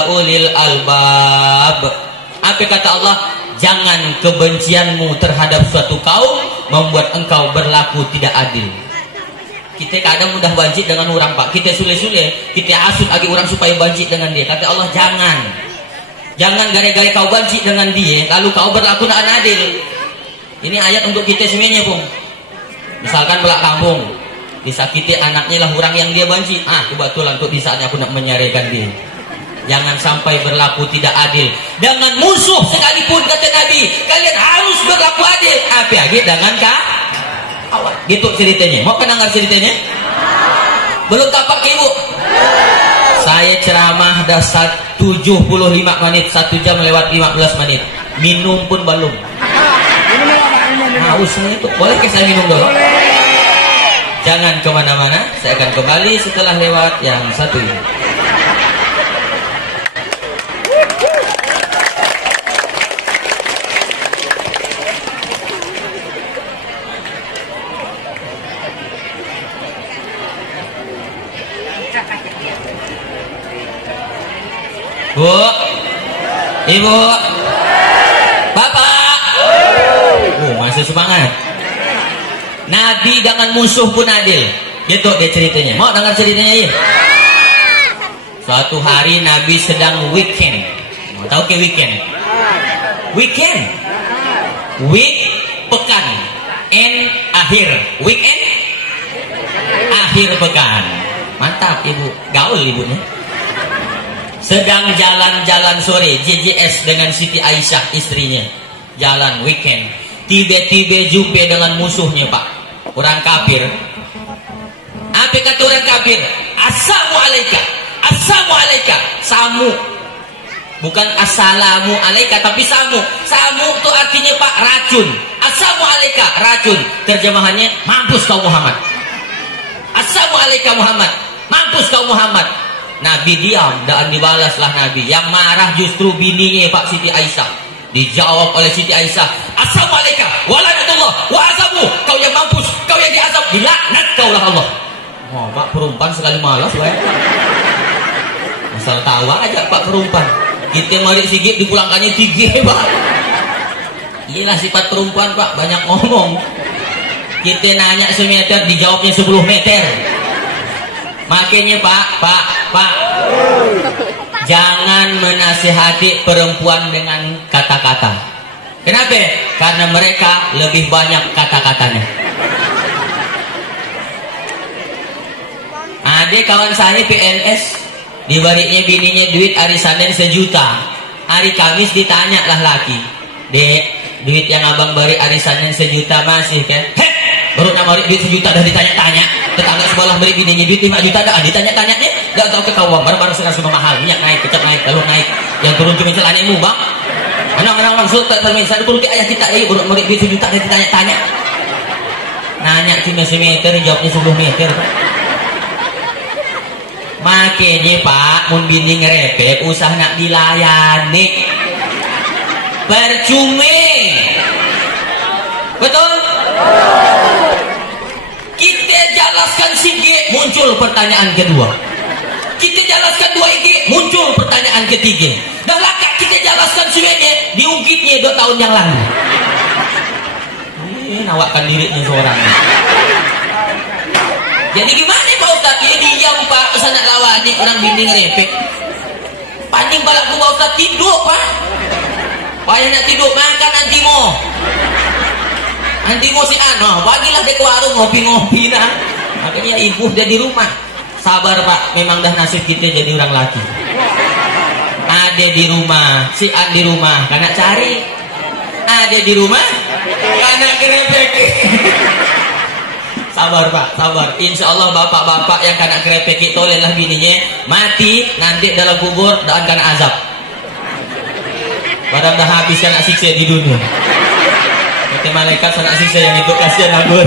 ulil albab. Apa kata Allah? Jangan kebencianmu terhadap suatu kaum membuat engkau berlaku tidak adil. Kita kadang mudah banjir dengan orang, Pak. Kita sule-sule, kita asut lagi orang supaya banjir dengan dia. Kata Allah, jangan gara-gara kau banjir dengan dia lalu kau berlaku tidak adil. Ini ayat untuk kita semuanya, Bung. Misalkan belak kampung disakiti anaknya lah orang yang dia banci, kebetulan untuk di saatnya aku nak menyaraikan dia. Jangan sampai berlaku tidak adil dengan musuh sekalipun, kata Nabi. Kalian harus berlaku adil. Apa lagi dengan awal gitu ceritanya. Mau dengar ceritanya? Belum tapak ibu? Saya ceramah dah 75 menit, 1 jam lewat 15 menit. Minum pun belum. Haus itu. Boleh ke saya minum dulu? Jangan kemana-mana. Saya akan kembali setelah lewat yang satu ini. Bu, Ibu, Bapak, masih semangat. Nabi dengan musuh pun adil. Gitu dia ceritanya. Mau dengar ceritanya ya? Suatu hari Nabi sedang weekend. Mau tahu ke weekend? Weekend, week pekan, and akhir. Weekend, akhir pekan. Mantap ibu, gaul ibunya. Sedang jalan-jalan sore, JJS dengan Siti Aisyah istrinya. Jalan weekend. Tiba-tiba jumpa dengan musuhnya, Pak. Orang kafir. Apa kata orang kafir? Assalamualaikum. Assalamualaikum. Samu. Bukan assalamu alaika, tapi samu. Samu itu artinya, Pak, racun. Assalamualaikum, racun. Terjemahannya, mampus kau Muhammad. Assalamualaikum Muhammad. Mampus kau Muhammad. Nabi diam dan dibalaslah Nabi. Yang marah justru bininya, Pak, Siti Aisyah. Dijawab oleh Siti Aisyah, Assalamualaikum walanatullah wa azabu. Kau yang mampus, kau yang diazab, dilaknat kaulah Allah. Oh, Pak, perempuan sekali malas, Pak. Asal tawa aja, Pak, perempuan. Kita mari sigit dipulangkannya 3, Pak. Inilah sifat perempuan, Pak, banyak ngomong. Kita nanya semeter, dijawabnya 10 meter. Makanya Pak, jangan menasihati perempuan dengan kata-kata. Kenapa? Karena mereka lebih banyak kata-katanya. Ada kawan saya PNS, dibarinya bininya duit hari Senin 1 juta. Hari Kamis ditanya lah laki, Dek, duit yang abang bari hari Senin 1 juta masih kan? Baru nama duit 1 juta dah ditanya-tanya. Tetangga sekolah beri bininya duit 5 juta dah ditanya-tanya nih. Dah tahu ke kawang barang-barang semua mahal, minyak naik, kecap naik, telur naik. Yang turun cuma celananya bang. Mana maksud termin saya turun ke ayah kita baru duit 1 juta dah ditanya-tanya. Nanya cuma semeter, jawabnya 10 meter. Makanya Pak, mun bini ngerepek usah nak dilayani. Percuma. Betul? Kita jelaskan sige, muncul pertanyaan kedua. Kita jelaskan 2 muncul pertanyaan ketiga. Dah lakak kita jelaskan semuanya, diungkitnya 2 tahun yang lalu. Nawakkan dirinya seorang. Jadi gimana Pak Ustaz? Ya diam Pak, usah nak lawan ni orang bini ngerepek. Paning balak Pak Ustaz tidur Pak. Payah nak tidur, makan antimo. Antimo si bagilah dia ke warung ngopi-ngopi nah. Makanya ibu dia di rumah. Sabar Pak, memang dah nasib kita jadi orang laki. Ada di rumah, si An di rumah, karena cari. Ada di rumah, karena kerepek. Sabar Pak, sabar. Insya Allah bapak-bapak yang kena kerepek itu olehlah bininya mati nanti dalam kubur dan kena azab. Padahal dah habis kena siksa di dunia. Kita malaikat sana siksa yang itu kasihan aku.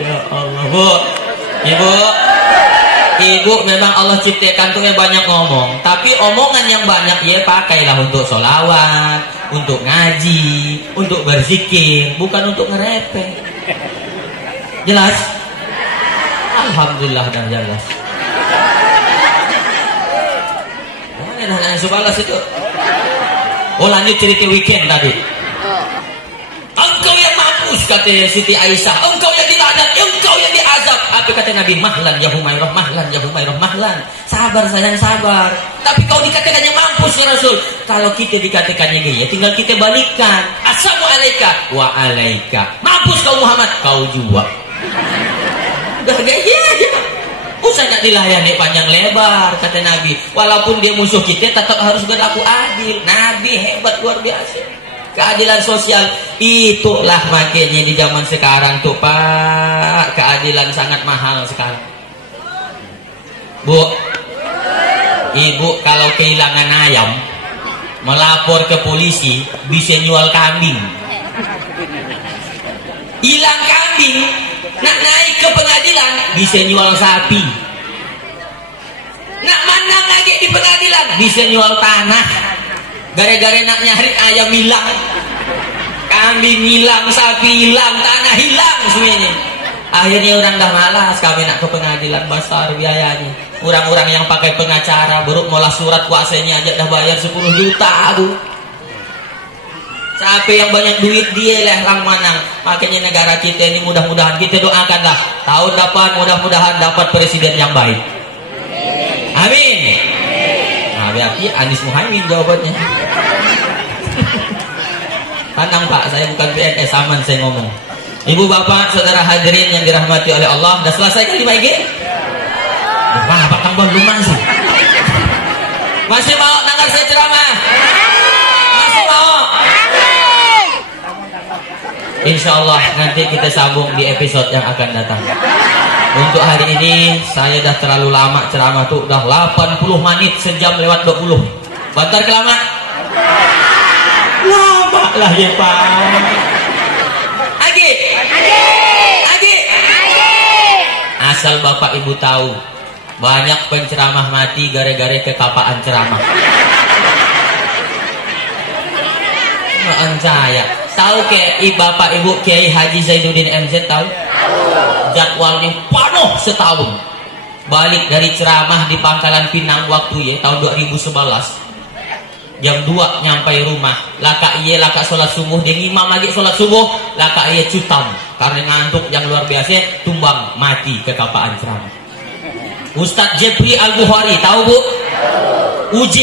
Ya Allah, Bu. Ibu memang Allah ciptakan tuh banyak ngomong, tapi omongan yang banyak ya pakailah untuk sholawat, untuk ngaji, untuk berzikir, bukan untuk ngerepek. Jelas? Alhamdulillah dah jelas. Mana dah nanya sebalas itu? Oh lanjut cerita weekend tadi. Engkau yang mampus kata Siti Aisyah, engkau yang dilaknat, engkau yang diazab. Apa kata Nabi? Mahlan ya Humairah, mahlan ya Humairah, mahlan. Sabar sayang, sabar. Tapi kau dikatakan yang mampus ya Rasul. Kalau kita dikatakannya gaya, tinggal kita balikkan. Assalamualaikum wa alaika. Mampus kau Muhammad, kau juga. Udah gaya aja. Usah nak dilayani panjang lebar kata Nabi. Walaupun dia musuh kita, tetap harus berlaku adil. Nabi hebat luar biasa. Keadilan sosial itulah makanya di zaman sekarang tuh Pak, keadilan sangat mahal sekarang. Bu, ibu kalau kehilangan ayam melapor ke polisi bisa jual kambing. Hilang kambing nak naik ke pengadilan bisa jual sapi. Nak menang lagi di pengadilan bisa jual tanah. Gara-gara nak nyari ayam hilang, kambing hilang, sapi hilang, tanah hilang semuanya. Akhirnya orang dah malas kami nak ke pengadilan, besar biayanya. Orang-orang yang pakai pengacara baru molah surat kuasanya aja dah bayar 10 juta bu. Siapa yang banyak duit dia lah yang menang. Makanya negara kita ini mudah-mudahan kita doakanlah tahun depan mudah-mudahan dapat presiden yang baik. Amin. Nah, berarti Anies Muhaimin jawabannya. Tenang Pak, saya bukan PNS, aman saya ngomong. Ibu bapak, saudara hadirin yang dirahmati oleh Allah, dah selesai kan 5 IG? Wah, Pak Tambah lumayan sih. Masih mau dengar saya ceramah? Masih mau? Insya Allah nanti kita sambung di episode yang akan datang. Untuk hari ini saya dah terlalu lama ceramah tuh, dah 80 menit, sejam lewat 20. Bentar kelamaan. Lama lah ya Pak. Agi. Asal Bapak Ibu tahu, banyak penceramah mati gara-gara kekapaan ceramah. Saya tahu ke Bapak Ibu Kiai Haji Zainuddin MZ tahu? Jadwalnya penuh setahun. Balik dari ceramah di Pangkalan Pinang waktu ya tahun 2011. Jam 2 nyampai rumah. Laka laka sholat subuh, dia imam lagi sholat subuh, laka cutam karena ngantuk yang luar biasa, tumbang mati kekapaan ceramah. Ustadz Jepri Al-Bukhari tahu bu? UJ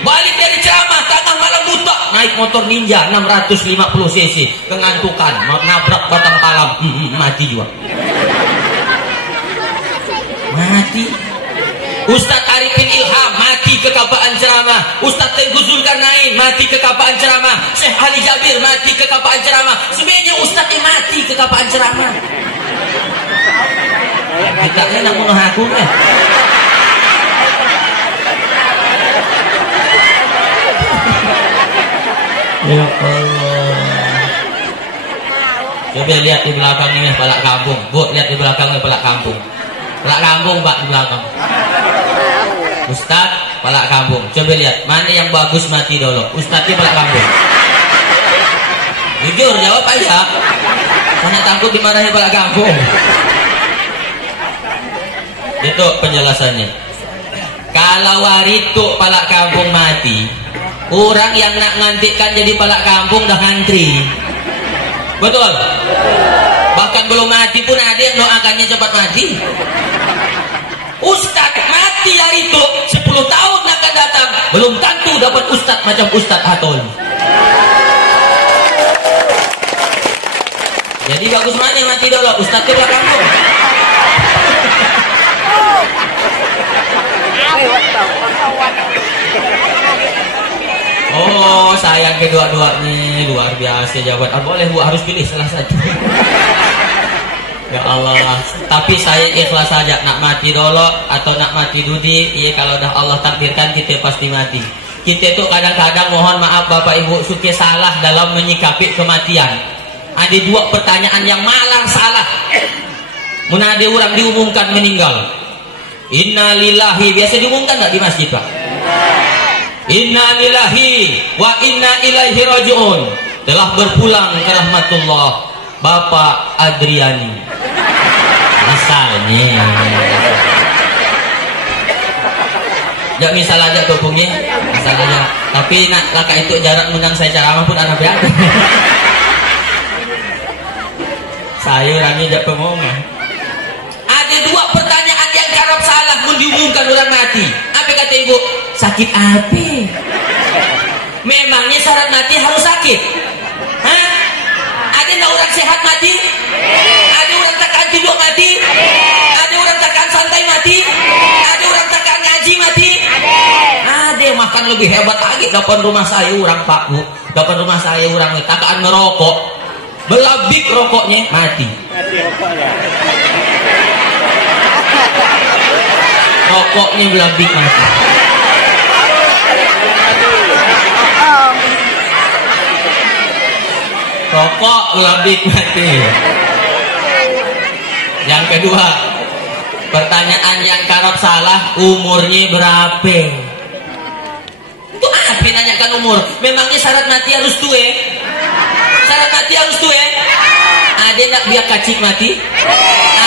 balik dari ceramah tengah malam buta, naik motor ninja 650 cc, kengantukan, nabrak batang palam, mati juga. Mati. Ustadz Arifin Ilham mati kekapaan ceramah. Ustadz Tengku Zulkarnain mati kekapaan ceramah. Syekh Ali Jabir mati kekapaan ceramah. Sebenarnya Ustadz yang mati kekapaan ceramah. Kita enak mengaku kan? Ya Allah. Coba lihat di belakang ini balak kampung. Bu, lihat di belakang ini balak kampung. Balak kampung Pak di belakang. Ustadz balak kampung. Coba lihat mana yang bagus mati dulu. Ustadznya balak kampung. Jujur jawab aja. Saya takut dimarahin balak kampung. Itu penjelasannya. Kalau waritu balak kampung mati, orang yang nak ngantikan jadi balak kampung dah ngantri. Betul. Bahkan belum mati pun ada yang doakannya cepat mati. Ustadz mati hari itu 10 tahun akan datang belum tentu dapat ustadz macam Ustadz Hatol. Jadi bagus mana yang mati dulu, ustadz ke belakang kamu. Oh sayang kedua-dua nih luar biasa jawaban. Boleh bu harus pilih salah satu. Ya Allah, tapi saya ikhlas saja nak mati dulu atau nak mati dudi. Iya kalau dah Allah takdirkan kita pasti mati. Kita tuh kadang-kadang mohon maaf Bapak Ibu suka salah dalam menyikapi kematian. Ada 2 pertanyaan yang malang salah. Mun ada orang diumumkan meninggal, Inna lillahi, biasa diumumkan tak di masjid Pak? Inna lillahi wa inna ilaihi raji'un, telah berpulang ke rahmatullah Bapak Adriani. Amin. Ya misal aja tuh pungnya, misal aja. Tapi nak laka itu jarak ngundang saya ceramah pun anak biasa. Saya orangnya jak pemongan. Ada dua pertanyaan yang kerap salah diumumkan orang mati. Apa kata ibu? Sakit apa? Memangnya syarat mati harus sakit? Hah? Ada nggak orang sehat mati? Ada orang takkan tidur mati? Ada orang takkan santai mati? Ada orang takkan ngaji mati? Ada makan lebih hebat lagi. Depan rumah saya orang Pak Bu, depan rumah saya orang takkan merokok, belabik rokoknya mati. Rokoknya belabik mati. Rokok belabik mati. Yang kedua, pertanyaan yang kerap salah, umurnya berapa? Itu apa nanyakan umur? Memangnya syarat mati harus tua? Syarat mati harus tua? Ada nak biar kacik mati?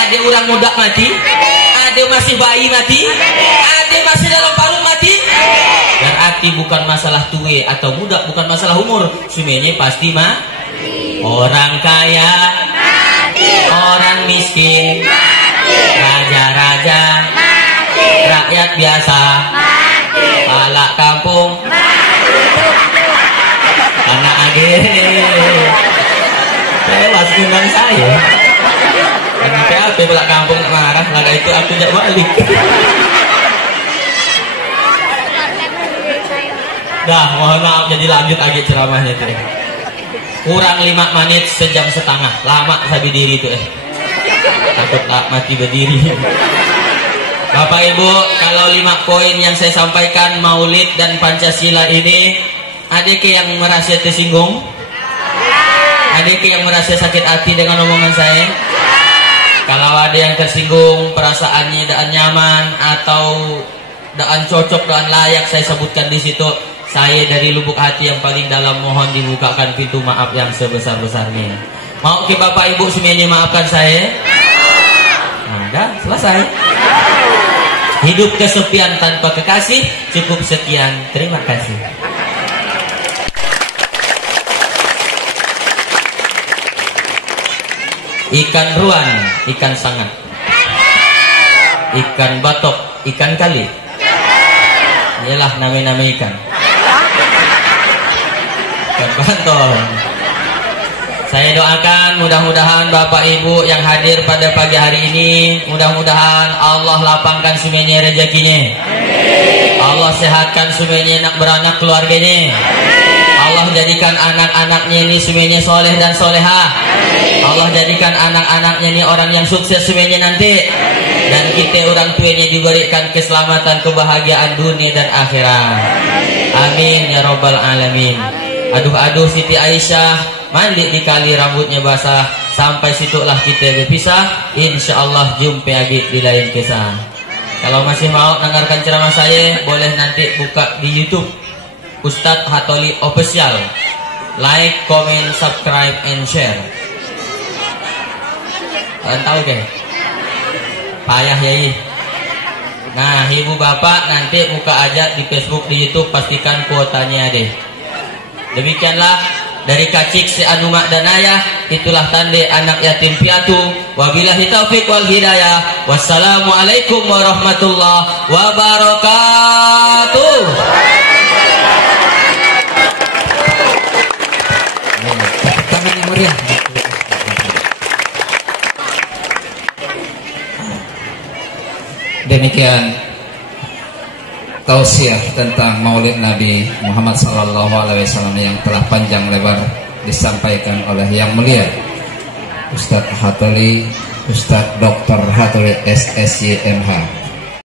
Ada orang muda mati? Ada masih bayi mati? Ada masih dalam parut mati? Berarti bukan masalah tua atau muda, bukan masalah umur. Semuanya pasti mati. Orang kaya mati. Orang miskin mati. Raja-raja mati. Rakyat biasa mati. Palak kampung mati. Anak age tewas undang saya. Kenapa apa palak kampung marah? Laga itu aku jak balik. Dah, mohon maaf jadi lanjut lagi ceramahnya tuh. Kurang 5 menit sejam setengah. Lama saya berdiri tuh takut tak mati berdiri. Bapak Ibu, kalau 5 poin yang saya sampaikan Maulid dan Pancasila ini, ada ke yang merasa tersinggung? Ada ke yang merasa sakit hati dengan omongan saya? Kalau ada yang tersinggung, perasaannya tidak nyaman atau tidak cocok dan layak saya sebutkan di situ, saya dari lubuk hati yang paling dalam mohon dibukakan pintu maaf yang sebesar-besarnya. Mau ke Bapak Ibu semuanya maafkan saya? Nah, dah selesai. Hidup kesepian tanpa kekasih, cukup sekian. Terima kasih. Ikan ruan, ikan sangat. Ikan batok, ikan kali. Ialah nama-nama ikan. Bantong. Saya doakan mudah-mudahan Bapak Ibu yang hadir pada pagi hari ini, mudah-mudahan Allah lapangkan semuanya rezekinya. Allah sehatkan semuanya anak beranak keluarganya. Allah jadikan anak-anaknya ini semuanya soleh dan soleha. Allah jadikan anak-anaknya ini orang yang sukses semuanya nanti. Dan kita orang tuanya diberikan keselamatan, kebahagiaan dunia dan akhirat. Amin ya robbal alamin. Aduh Siti Aisyah mandi di kali rambutnya basah. Sampai situlah kita berpisah. Insyaallah jumpa lagi di lain kisah. Kalau masih mau dengarkan ceramah saya, boleh nanti buka di YouTube Ustadz Hatoli Official. Like, comment, subscribe, and share. Kalian tahu deh? Payah ya ini. Nah, ibu bapak nanti buka aja di Facebook, di YouTube, pastikan kuotanya deh. Demikianlah dari kacik si anu mak dan ayah, itulah tanda anak yatim piatu. Wabillahi taufiq wal hidayah. Wassalamualaikum warahmatullahi wabarakatuh. Tangan yang meriah. Demikian tausiah tentang Maulid Nabi Muhammad SAW yang telah panjang lebar disampaikan oleh Yang Mulia Ustadz Hatoli, Ustadz Dr. Hatoli SSY MH.